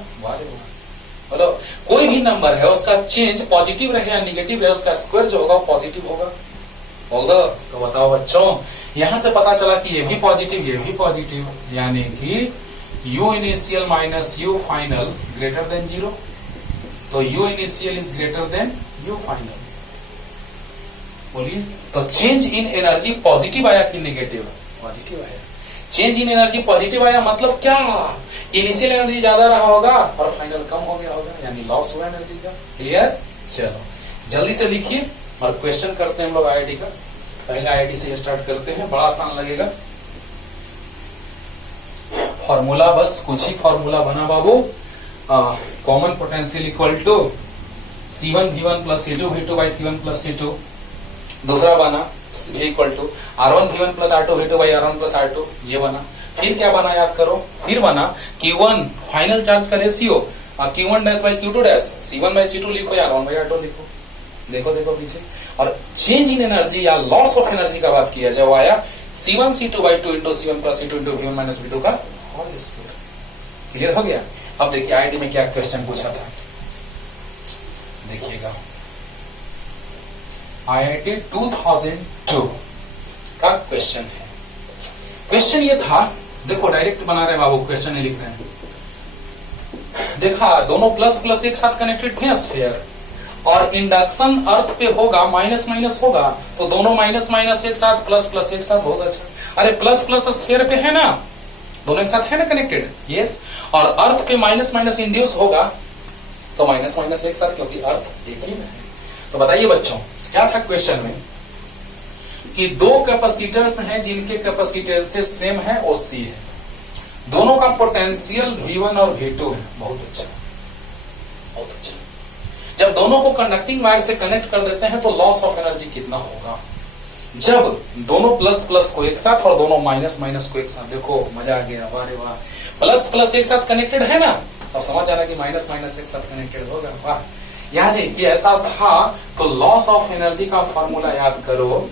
बोलो कोई भी नंबर है उसका चेंज पॉजिटिव रहे या निगेटिव रहे, उसका स्क्वायर जो होगा पॉजिटिव होगा। बोल दो तो बताओ बच्चों, यहां से पता चला कि ये भी पॉजिटिव ये भी पॉजिटिव, यानी कि u initial minus u final greater than 0। तो u initial is greater than u final. बोलिए तो चेंज इन एनर्जी पॉजिटिव आया कि निगेटिव? पॉजिटिव आया। चेंज इन एनर्जी पॉजिटिव आया मतलब क्या? इनिशियल एनर्जी ज्यादा रहा होगा और फाइनल कम हो गया होगा, यानी लॉस हुआ एनर्जी का। क्लियर। चलो जल्दी से लिखिए और क्वेश्चन करते हैं हम लोग आईआईटी का। पहले आईआईटी से स्टार्ट करते हैं, बड़ा आसान लगेगा। फॉर्मूला बस कुछ ही फॉर्मूला बना बाबू। Common potential equal to C1 V1 plus C2 V2 by C1 plus C2। दूसरा बना V equal to R1 V1 plus R2 V2 by R1 plus R2, ये बना। फिर क्या बना याद करो, फिर बना Q1 फाइनल चार्ज का ratio Q1 dash by Q2 dash C1 by C2 लिखो या R1 बाई R2 लिखो। देखो देखो पीछे। और चेंज इन एनर्जी या लॉस ऑफ एनर्जी का बात किया जाए, वो आया C1 C2 by 2 into C1 plus C2 into V1 minus V2 का होल स्क्वायर। क्लियर हो गया। अब देखिए आईआईटी में क्या क्वेश्चन पूछा था, देखिएगा। आईआईटी 2002 का क्वेश्चन है। क्वेश्चन ये था, देखो डायरेक्ट बना रहे हैं बाबू, क्वेश्चन नहीं लिख रहे हैं। देखा दोनों प्लस प्लस एक साथ कनेक्टेड थे स्फीयर, और इंडक्शन अर्थ पे होगा माइनस माइनस होगा, तो दोनों माइनस माइनस एक साथ प्लस प्लस एक साथ, बहुत अच्छा। अरे प्लस प्लस स्फीयर पे है ना, दोनों एक साथ है ना कनेक्टेड, यस। और अर्थ पे माइनस माइनस इंड्यूस होगा तो माइनस माइनस एक साथ, क्योंकि अर्थ एक ही है। तो बताइए बच्चों क्या था क्वेश्चन में, कि दो कैपेसिटर्स हैं जिनके कैपेसिटेंसेस सेम है OC है, दोनों का पोटेंशियल V1 और V2 है। बहुत अच्छा बहुत अच्छा। जब दोनों को कंडक्टिंग वायर से कनेक्ट कर देते हैं तो लॉस ऑफ एनर्जी कितना होगा? जब दोनों प्लस प्लस को एक साथ और दोनों माइनस माइनस को एक साथ, देखो मजा आ गया, वाह रे वाह। प्लस प्लस एक साथ कनेक्टेड है ना, अब समझ आ रहा है कि माइनस माइनस एक साथ कनेक्टेड होगा, वाह। यानी कि ऐसा था, तो लॉस ऑफ एनर्जी का फॉर्मूला याद करो,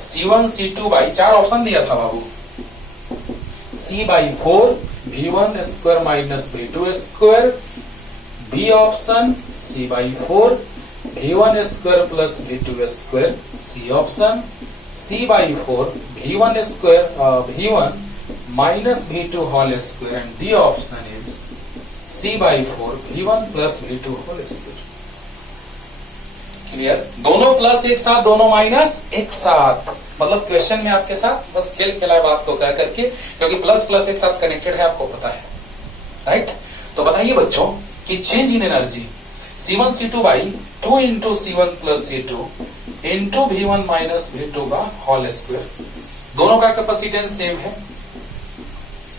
C1 C2 बाई 4 ऑप्शन दिया था बाबू, C by 4 V1 square minus V2 square, B option C by 4 V1 square plus V2 square, C option C by 4 V1 square V1 minus V2 whole square, and D option is C by 4 V1 plus V2 whole square. Clear. दोनों plus एक साथ, दोनों minus एक साथ, मतलब question में आपके साथ बस खेल खेला है बात को कह करके, क्योंकि प्लस प्लस एक साथ कनेक्टेड है, आपको पता है, राइट। तो बताइए बच्चों कि change in energy C1 C2 by 2 into C1 plus C2 into V1 minus V2 का होल स्क्वायर, दोनों का कैपेसिटेंस सेम है।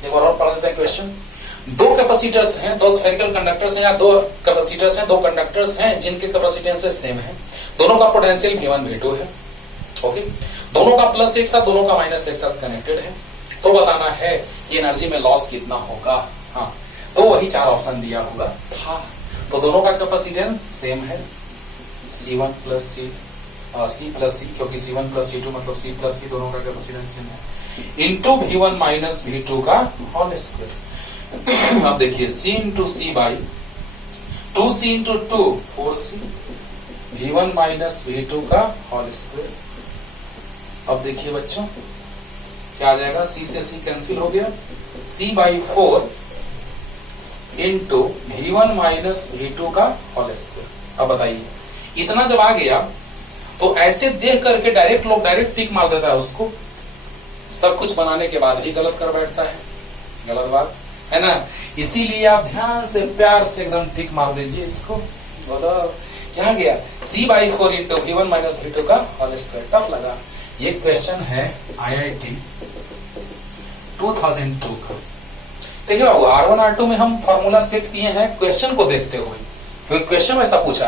एक बार और पढ़ देते हैं क्वेश्चन। दो कैपेसिटर्स हैं, दो स्फेरिकल कंडक्टर्स हैं, या दो कैपेसिटर्स हैं, दो कंडक्टर्स हैं जिनके कैपेसिटेंसेस सेम है, दोनों का पोटेंशियल V1 V2 है, ओके। दोनों का प्लस एक साथ, दोनों का माइनस एक साथ कनेक्टेड है, तो बताना है कि एनर्जी में लॉस कितना होगा। हाँ, तो वही 4 ऑप्शन दिया हुआ था। तो दोनों का कैपेसिटेंस सेम है, C1 plus C plus C, क्योंकि C1 प्लस C2 मतलब C प्लस C, दोनों का कैपेसिटेंस सेम है, इंटू V1 माइनस V2 का होल स्क्वायर। अब देखिए C into C by 2C into 2 4C, V1 minus V2 का होल स्क्वायर। अब देखिए बच्चों क्या आ जाएगा, C से C कैंसिल हो गया, C by 4 into V1 minus V2 का होल स्क्वायर। अब बताइए इतना जब आ गया तो ऐसे देख करके डायरेक्ट लोग डायरेक्ट टिक मार देता है उसको, सब कुछ बनाने के बाद ही गलत कर बैठता है, गलत बात है ना। इसीलिए आप ध्यान से प्यार से एकदम टिक मार दीजिए इसको। बोलो क्या गया, C/4 into V1 minus V2 का होल स्क्वायर। टफ लगा, ये क्वेश्चन है IIT 2002 का। देखिए बाबू R1 R2 में हम फॉर्मूला सेट किए हैं क्वेश्चन को देखते हुए, क्योंकि क्वेश्चन ऐसा पूछा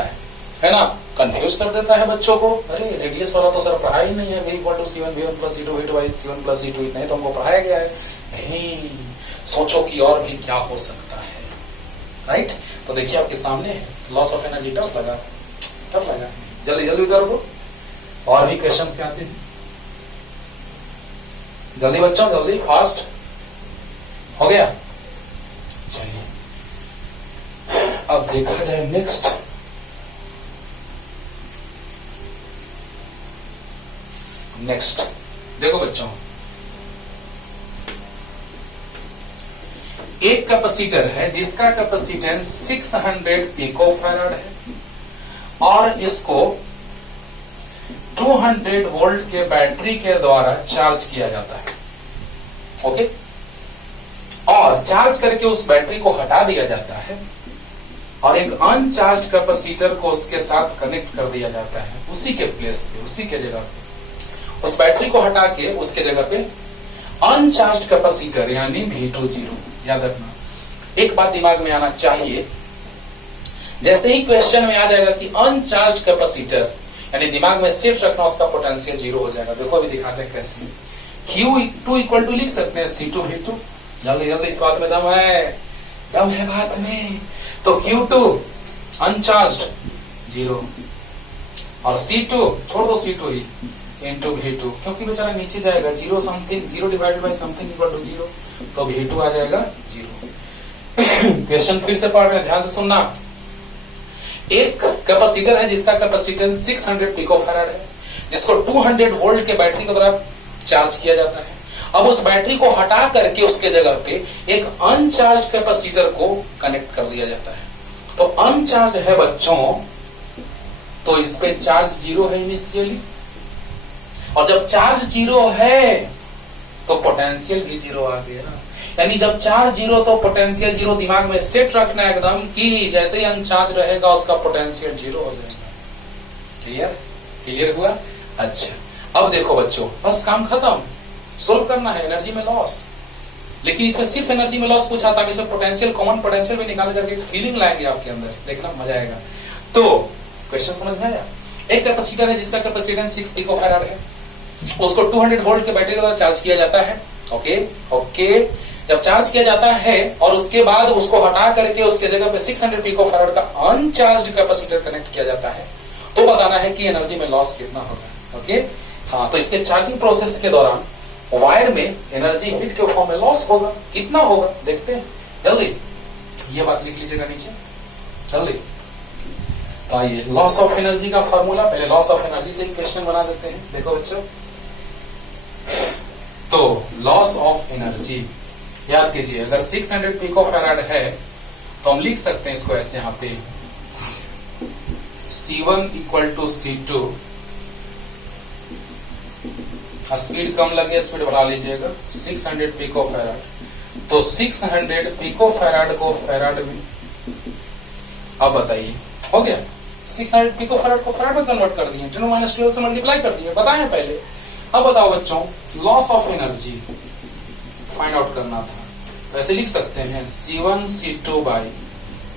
है ना। कंफ्यूज कर देता है बच्चों को, अरे रेडियस वाला तो सर पढ़ा ही नहीं है, V=C1 V1 plus C2 C1 plus C2 नहीं तो हमको पढ़ाया गया है। नहीं, सोचो कि और भी क्या हो सकता है, राइट। तो देखिए आपके सामने है लॉस ऑफ एनर्जी। टफ लगा, टफ लगा, जल्दी जल्दी कर दो। और भी क्वेश्चंस क्या आते हैं, जल्दी बच्चों जल्दी, फास्ट हो गया। चलिए अब देखा जाए नेक्स्ट। नेक्स्ट देखो बच्चों, एक कैपेसिटर है जिसका कैपेसिटेंस 600 पिकोफैराड है और इसको 200 वोल्ट के बैटरी के द्वारा चार्ज किया जाता है। ओके, और चार्ज करके उस बैटरी को हटा दिया जाता है और एक अनचार्ज कैपेसिटर को उसके साथ कनेक्ट कर दिया जाता है, उसी के प्लेस पे, उसी के जगह पे। उस बैटरी को हटा के उसके जगह पे अनचार्ज कैपेसिटर यानी V20। याद रखना, एक बात दिमाग में आना चाहिए, जैसे ही क्वेश्चन में आ जाएगा कि अनचार्ज कैपेसिटर, यानी दिमाग में सिर्फ रखना उसका पोटेंशियल 0 हो जाएगा। देखो अभी दिखाते हैं कैसे। Q2 इक्वल टू लिख सकते हैं C2V2। जल्दी जल्दी, इस बात में दम है बात में। तो Q2 अनचार्ज 0 और C2 छोड़ दो, C2 ही इंटू V2, क्योंकि बेचारा नीचे जाएगा, 0 something 0 divided by something equal to 0, तो V2 आ जाएगा 0। क्वेश्चन फिर से पढ़ रहे हैं, ध्यान से सुनना। एक कैपेसिटर है जिसका कैपेसिटेंस 600 पिकोफैराड है, जिसको 200 वोल्ट के बैटरी के द्वारा चार्ज किया जाता है। अब उस बैटरी को हटा करके उसके जगह पे एक अनचार्ज कैपेसिटर को कनेक्ट कर दिया जाता है। तो अनचार्ज है बच्चों, तो इस पे चार्ज 0 है इनिशियली, और जब चार्ज 0 है तो पोटेंशियल भी 0 आ गया। यानी जब चार्ज 0 तो पोटेंशियल 0। दिमाग में सेट रखना एकदम कि जैसे ही अनचार्ज रहेगा उसका पोटेंशियल 0 हो जाएगा। क्लियर, क्लियर हुआ। अच्छा अब देखो बच्चों, बस काम खत्म, सोल्व करना है एनर्जी में लॉस। लेकिन इसमें सिर्फ एनर्जी में लॉस पूछा था, हम इसमें पोटेंशियल, कॉमन पोटेंशियल भी निकाल करके एक फीलिंग लाएंगे आपके अंदर, देखना मजा आएगा। तो क्वेश्चन समझ में आया। एक कैपेसिटर है जिसका कैपेसिटेंस 6 पिकोफैराड है, उसको 200 वोल्ट के बैटरी के द्वारा चार्ज किया जाता है। ओके, जब चार्ज किया जाता है और उसके बाद उसको हटा करके उसके जगह पे 600 पिकोफैराड का अनचार्ज कैपेसिटर कनेक्ट किया जाता है, तो बताना है कि एनर्जी में लॉस कितना होगा। ओके, हाँ, तो इसके चार्जिंग प्रोसेस के दौरान वायर में एनर्जी हीट के फॉर्म में लॉस होगा। कितना होगा देखते हैं, जल्दी ये बात लिख लीजिएगा नीचे जल्दी। तो आइए लॉस ऑफ एनर्जी का फॉर्मूला, पहले लॉस ऑफ एनर्जी से ही क्वेश्चन बना देते हैं। देखो बच्चों, तो लॉस ऑफ एनर्जी याद कीजिए, अगर 600 पिकोफैराड है तो हम लिख सकते हैं इसको ऐसे, यहाँ पे C1 equal to C2। Speed कम लगे, स्पीड बढ़ा लीजिएगा। 600 पिकोफैराड, तो 600 पिकोफैराड को फैराड में, अब बताइए हो गया। 600 पिकोफैराड को फैराड में कन्वर्ट कर दिए, 10⁻12 से मल्टीप्लाई कर दिए, बताए पहले। अब बताओ बच्चों, loss of energy find out करना था, तो ऐसे लिख सकते हैं C1 C2 by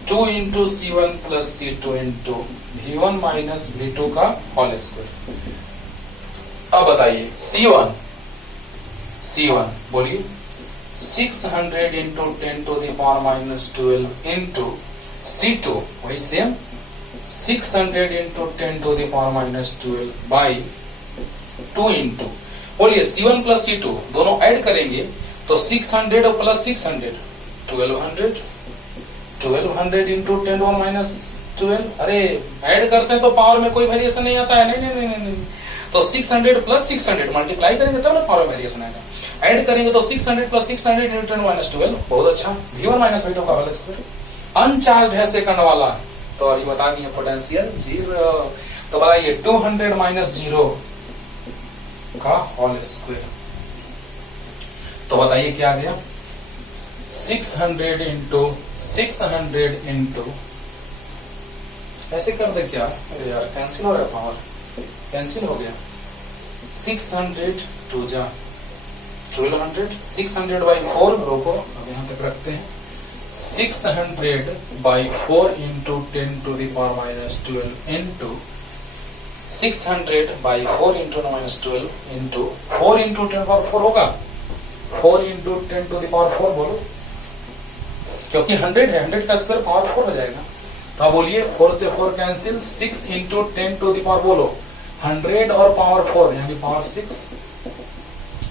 2 into C1 plus C2 into V1 minus V2 का होल स्क्वायर। अब बताइए C1 बोलिए, 600 into 10 to the power minus 12 into C2 वही same 600 into 10 to the power minus 12 by 2 into, बोलिए C1 प्लस C2 दोनों add करेंगे तो 600 और प्लस 600 1200 इंटू 10 और माइनस 12। अरे ऐड करते हैं तो पावर में कोई वेरिएशन नहीं आता है, नहीं। तो 600 प्लस 600 मल्टीप्लाई करेंगे तब ना पावर में वेरिएशन आएगा। ऐड करेंगे तो 600 प्लस 600 इंटू 10 माइनस 12, बहुत अच्छा। V1 माइनस V2 का होल स्क्वायर। अनचार्ज है सेकंड वाला, तो ये बता दिए पोटेंशियल 0। तो बताइए 200 माइनस 0 का होल स्क्वायर, तो बताइए क्या आ गया 600 इंटू 600 इंटू, ऐसे कर दे क्या, अरे यार कैंसिल हो रहा है, पावर कैंसिल हो गया, 600 टू जा 1200, 600 बाई 4, रोको अब यहां तक रखते हैं, 600 by 4 into 10 to the power minus 12 into 600 by 4 into minus 12 into 4 into 10 power 4 होगा, 4 इंटू 10 टू द पावर 4 बोलो, क्योंकि 100 है, 100 का स्क्वायर पावर 4 हो जाएगा। तो आप बोलिए 4 से 4 cancel, 6 into 10 to the power बोलो 100 और पावर 4 यानी पावर 6,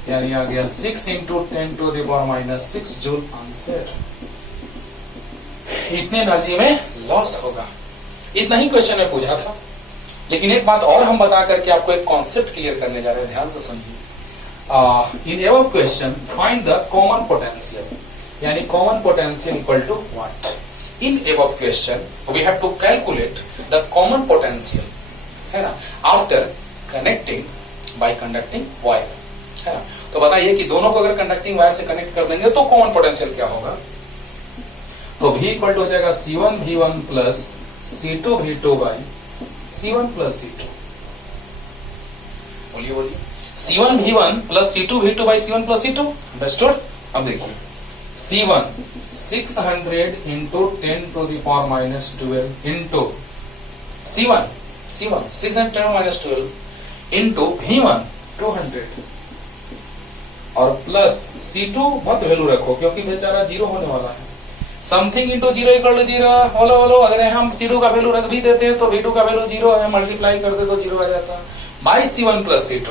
यानी आ गया 6 into 10 to the power minus 6 joule answer. इतने एनर्जी में लॉस होगा। इतना ही क्वेश्चन में पूछा था, लेकिन एक बात और हम बता करके आपको एक कॉन्सेप्ट क्लियर करने जा रहे हैं, ध्यान से सुनिए। In above question find the common potential, यानी common potential equal to what. In above question we have to calculate the common potential, है ना, after connecting by conducting wire, है ना। तो बताइए कि दोनों को अगर कंडक्टिंग वायर से कनेक्ट कर देंगे तो कॉमन पोटेंशियल क्या होगा। तो V इक्वल टू हो जाएगा C1 V1 plus C2 V2 by C1 plus C2। बोलिए बोलिए, C1 V1 plus C2 V2 by C1 plus C2, understood. अब देखिए C1 600 into 10 to the power minus 12 into C1 610 minus 12 into V1 200 और plus C2 मत value रखो क्योंकि बेचारा 0 होने वाला है। समथिंग इंटू 0 इक्वल टू 0, बोलो बोलो, अगर हम C2 का वैल्यू रख भी देते हैं तो V2 का वैल्यू 0 है, मल्टीप्लाई कर दे तो 0 आ जाता है। By C1 plus C2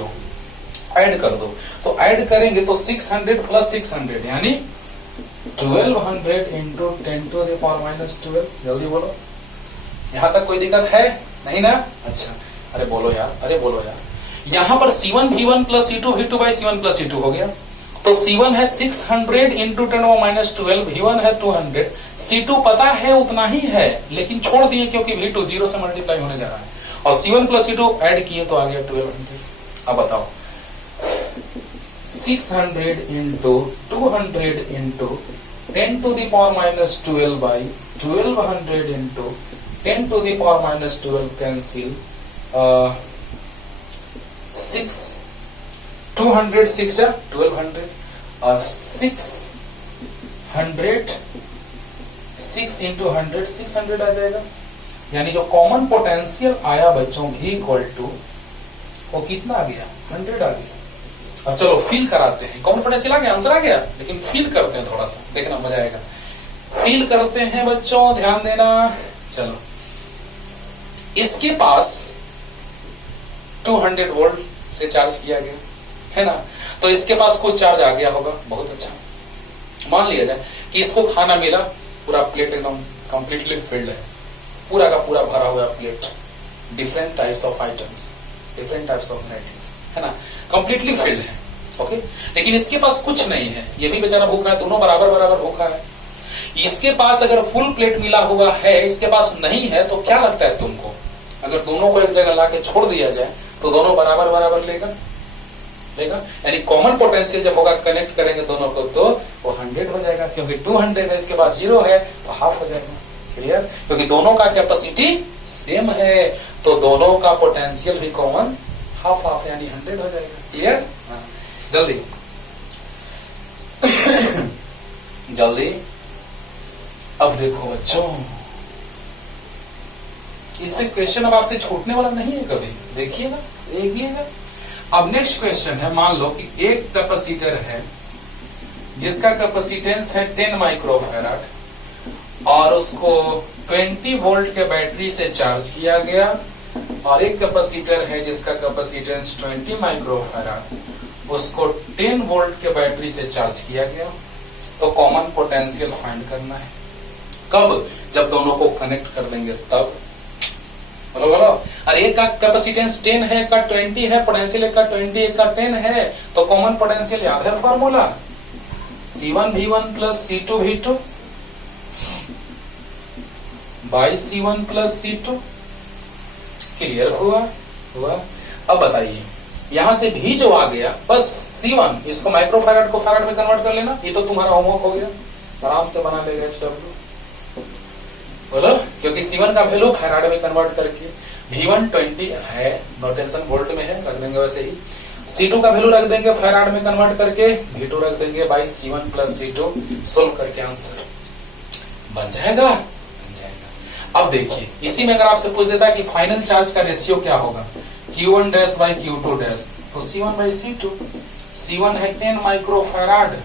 add कर दो, तो ऐड करेंगे तो 600 प्लस 600 यानी 1200 into 10 to the power minus 12। जल्दी बोलो, यहां तक कोई दिक्कत है नहीं ना? अच्छा, अरे बोलो यार, अरे बोलो यार। यहां पर C1 V1 plus C2 V2 by C1 plus C2 हो गया, तो C1 है 600 इंटू 10 माइनस 12, V1 है 200, C2 पता है उतना ही है लेकिन छोड़ दिए क्योंकि V2 0 से मल्टीप्लाई होने जा रहा है, और C1 प्लस C2 ऐड किए तो आ गया 1200। अब बताओ 600 into 200 into 10 to the power minus 12 by 1200 into 10 to the power minus 12 cancel, 6 200 6 जा 1200 और 600 6 इंटू 100 600 आ जाएगा, यानी जो कॉमन पोटेंशियल आया बच्चों V इक्वल टू वो कितना आ गया 100 आ गया। अब चलो फील कराते हैं, कॉमन पोटेंशियल आ गया, आंसर आ गया, लेकिन फील करते हैं, थोड़ा सा देखना मजा आएगा। फील करते हैं बच्चों, ध्यान देना। चलो, इसके पास 200 वोल्ट से चार्ज किया गया है ना, तो इसके पास कुछ चार्ज आ गया होगा, बहुत अच्छा। मान लिया जाए कि इसको खाना मिला, पूरा प्लेट एकदम कंप्लीटली फिल्ड है, पूरा का पूरा भरा हुआ plate, different types of items, different types of varieties, है ना, कंप्लीटली फिल्ड है, ओके। लेकिन इसके पास कुछ नहीं है, ये भी बेचारा भूखा है, दोनों बराबर बराबर भूखा है। इसके पास अगर फुल प्लेट मिला हुआ है, इसके पास नहीं है, तो क्या लगता है तुमको, अगर दोनों को एक जगह लाके छोड़ दिया जाए तो दोनों बराबर बराबर लेगा, यानी कॉमन पोटेंशियल जब होगा, कनेक्ट करेंगे दोनों को तो वो 100 हो जाएगा, क्योंकि 200 है, इसके पास 0 है तो हाफ हो जाएगा। क्लियर? क्योंकि दोनों का कैपेसिटी सेम है, तो दोनों का पोटेंशियल भी कॉमन हाफ हाफ यानी 100 हो जाएगा। क्लियर? जल्दी जल्दी। अब देखो बच्चों, इसमें क्वेश्चन अब आपसे छूटने वाला नहीं है कभी, देखिएगा देखिएगा। अब नेक्स्ट क्वेश्चन है, मान लो कि एक कैपेसिटर है जिसका कैपेसिटेंस है 10 माइक्रोफैराड और उसको 20 वोल्ट के बैटरी से चार्ज किया गया, और एक कैपेसिटर है जिसका कैपेसिटेंस 20 माइक्रोफैराड, उसको 10 वोल्ट के बैटरी से चार्ज किया गया। तो कॉमन पोटेंशियल फाइंड करना है, कब? जब दोनों को कनेक्ट कर देंगे तब। बोलो बोलो, अरे एक का कैपेसिटेंस 10 है, एक का 20 है, पोटेंशियल एक का 20 एक का 10 है, तो कॉमन पोटेंशियल याद है formula, C1 V1 plus C2 V2, by C1 plus C2। Clear हुआ? अब बताइए, यहां से भी जो आ गया बस C1, इसको माइक्रोफैराड को फैराड में कन्वर्ट कर लेना। ये तो तुम्हारा होमवर्क हो गया, आराम से बना लेगा HW। बोलो, क्योंकि C1 का वैल्यू फैराड में कन्वर्ट करके, V1 20 है, नो टेंशन, वोल्ट में है, रख देंगे वैसे ही। C2 का वैल्यू रख देंगे फैराड में कन्वर्ट करके, V2 रख देंगे by C1 plus C2। Solve करके आंसर बन जाएगा। अब देखिए, इसी में अगर आपसे पूछ देता है कि फाइनल चार्ज का रेशियो क्या होगा, Q1 dash by Q2 dash, तो C1 बाई C2। C1 है 10 माइक्रोफैराड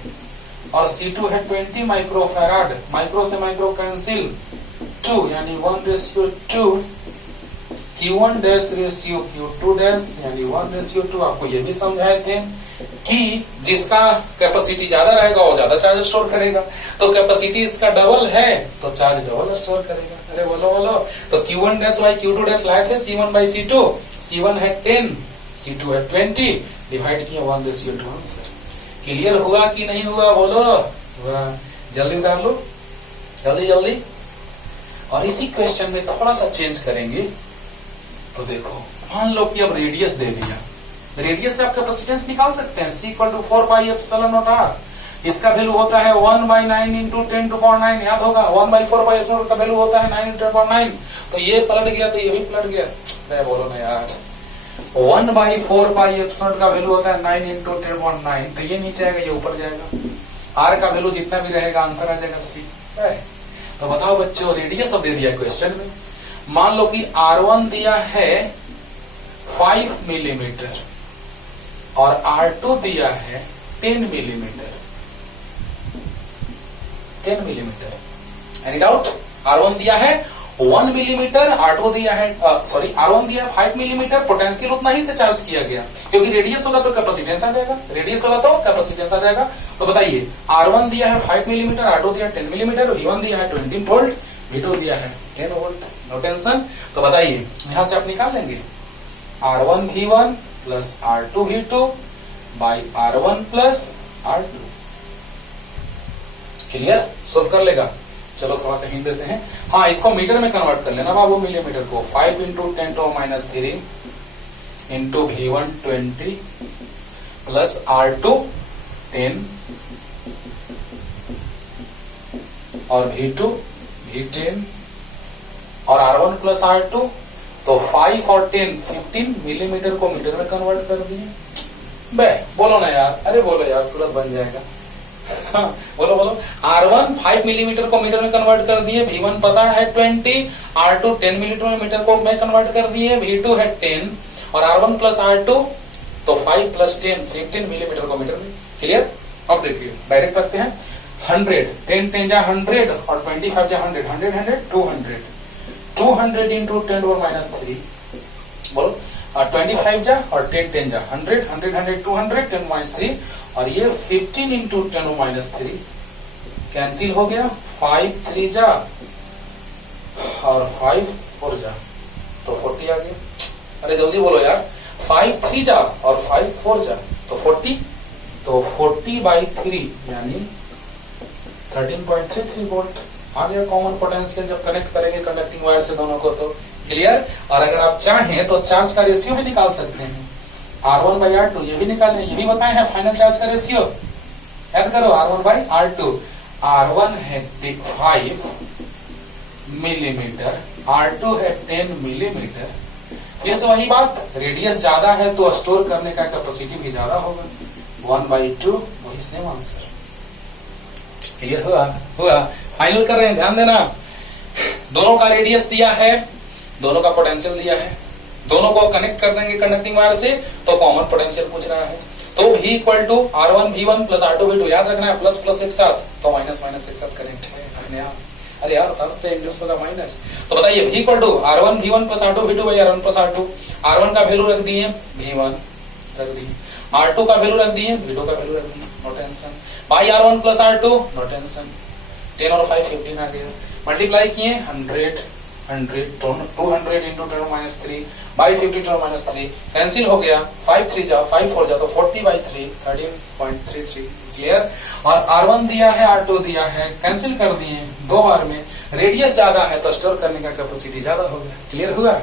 और C2 है 20 माइक्रोफैराड। माइक्रो से माइक्रो कैंसिल, 2 यानी 1:2। Q1 dash ratio Q2 dash यानी 1:2। आपको ये भी समझाए थे कि जिसका कैपेसिटी ज्यादा रहेगा वो ज्यादा चार्ज स्टोर करेगा, तो कैपेसिटी इसका डबल है तो चार्ज डबल स्टोर करेगा। अरे बोलो, तो Q1 dash by Q2 dash लाए थे C1 बाई C2। C1 है 10, C2 है 20, डिवाइड किया 1:2 आंसर। क्लियर हुआ कि नहीं हुआ? बोलो, हुआ। जल्दी उतार लो, जल्दी। और इसी क्वेश्चन में थोड़ा सा चेंज करेंगे। तो देखो, मान लो कि अब रेडियस दे दिया, रेडियस से आप कैपेसिटेंस निकाल सकते हैं, C = 4πε0r। इसका वैल्यू होता है 1/9 × 10⁹ याद होगा। 1/4πε0 का वैल्यू होता है 9 × 10⁹। तो ये पलट गया तो ये भी पलट गया। बोलो ना यार, 1/4πε0 का वैल्यू होता है 9 × 10⁹, तो ये नीचे आएगा, ये ऊपर जाएगा। R का वैल्यू जितना भी रहेगा आंसर आ जाएगा C। तो बताओ बच्चों, रेडियस अब दे दिया क्वेश्चन में। मान लो कि R1 दिया है 5 मिलीमीटर और R2 दिया है 10 millimetre. 10 millimetre, any doubt? R1 दिया है 1 मिलीमीटर, R2 दिया है R1 दिया है 5 मिलीमीटर। पोटेंशियल उतना ही से चार्ज किया गया, क्योंकि रेडियस होगा तो कैपेसिटेंस आ जाएगा, रेडियस होगा तो कैपेसिटेंस आ जाएगा। तो बताइए, R1 दिया है 5 मिलीमीटर, R2 दिया है 10 मिलीमीटर, V1 दिया है 20 वोल्ट, V2 दिया है 10 वोल्ट। No tension. तो बताइए, यहां से आप निकाल लेंगे R1 V1 plus R2 V2 by R1 plus R2। Clear? Solve कर लेगा। चलो थोड़ा सा हिंट देते हैं। हाँ, इसको मीटर में कन्वर्ट कर लेना बाबू, मिलीमीटर को। 5 × 10⁻³ इंटू V1 20 प्लस R2 10 और V2 V10 और R1 प्लस R2। तो 5 और 10 15 मिलीमीटर को मीटर में कन्वर्ट कर दिए। बोलो ना यार, अरे बोलो यार, तुरंत बन जाएगा। हाँ, बोलो। R1 5 मिलीमीटर को मीटर में कन्वर्ट कर दिए, V1 पता है 20, R2 10 मिलीमीटर को में कन्वर्ट कर दिए, V2 है 10 और R1 प्लस R2 तो 5 + 10 15 मिलीमीटर को मीटर में। क्लियर? अब देखिए, डायरेक्ट रखते हैं। 100 10 10 जा 100 और 25 जा 100 100 100 200 200 इंटू 10⁻³ बोलो। 25 जा और 10 10 जा 100 100 100 200 10⁻³ और ये 15 इंटू 10⁻³ कैंसिल हो गया। 5 3 जा और 5 4 जा तो 40 आ गया। अरे जल्दी बोलो यार, 5 3 जा और 5 4 जा तो 40, तो 40/3 यानी 13.33 वोल्ट आ गया कॉमन पोटेंशियल जब कनेक्ट करेंगे कंडक्टिंग वायर से दोनों को। तो क्लियर? और अगर आप चाहें तो चार्ज का रेशियो भी निकाल सकते हैं, R1/R2 ये भी निकालें, ये भी बताए हैं फाइनल चार्ज का रेशियो। याद करो, R1/R2। R1 है 5 मिलीमीटर, R2 है 10 मिलीमीटर। फिर से वही बात, रेडियस ज्यादा है तो स्टोर करने का कैपेसिटी भी ज्यादा होगा, 1/2, वही सेम आंसर। क्लियर हुआ? फाइनल कर रहे हैं, ध्यान देना। दोनों का रेडियस दिया है, दोनों का पोटेंशियल दिया है, दोनों को कनेक्ट कर देंगे कंडक्टिंग वायर से तो कॉमन पोटेंशियल पूछ रहा है। तो V = R1 V1 plus R2 V2 याद रखना है, प्लस प्लस एक साथ तो माइनस माइनस एक साथ कनेक्ट है अपने आप। अरे यार करते हैं इंग्लिश का माइनस। तो बताइए V = R1 V1 plus R2 V2 by R1 plus R2। R1 का वैल्यू रख दिए, V1 रख दिए, R2 का वैल्यू रख दिए, V2 का वैल्यू रख दिए, no tension. By R1 plus R2, no tension. 10 और 5 15 आ गया, मल्टीप्लाई किए 100 200 इंटू 10⁻³ बाई 50 10⁻³ कैंसिल हो गया, 5 3 जा 5 4 जा तो 40/3 13.33 क्लियर। और R1 दिया है R2 दिया है, कैंसिल कर दिए 2 बार में, रेडियस ज्यादा है तो स्टोर करने का कैपेसिटी ज्यादा हो गया, क्लियर हुआ।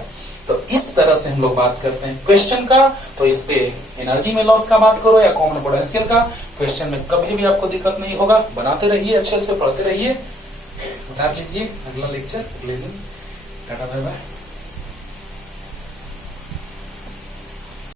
तो इस तरह से हम लोग बात करते हैं क्वेश्चन का। तो इस पे एनर्जी में लॉस का बात करो या कॉमन पोटेंशियल का, क्वेश्चन में कभी भी आपको दिक्कत नहीं होगा, बनाते रहिए, अच्छे से पढ़ते रहिए। उतार लीजिए अगला लेक्चर अगले दिन। Tata bye bye.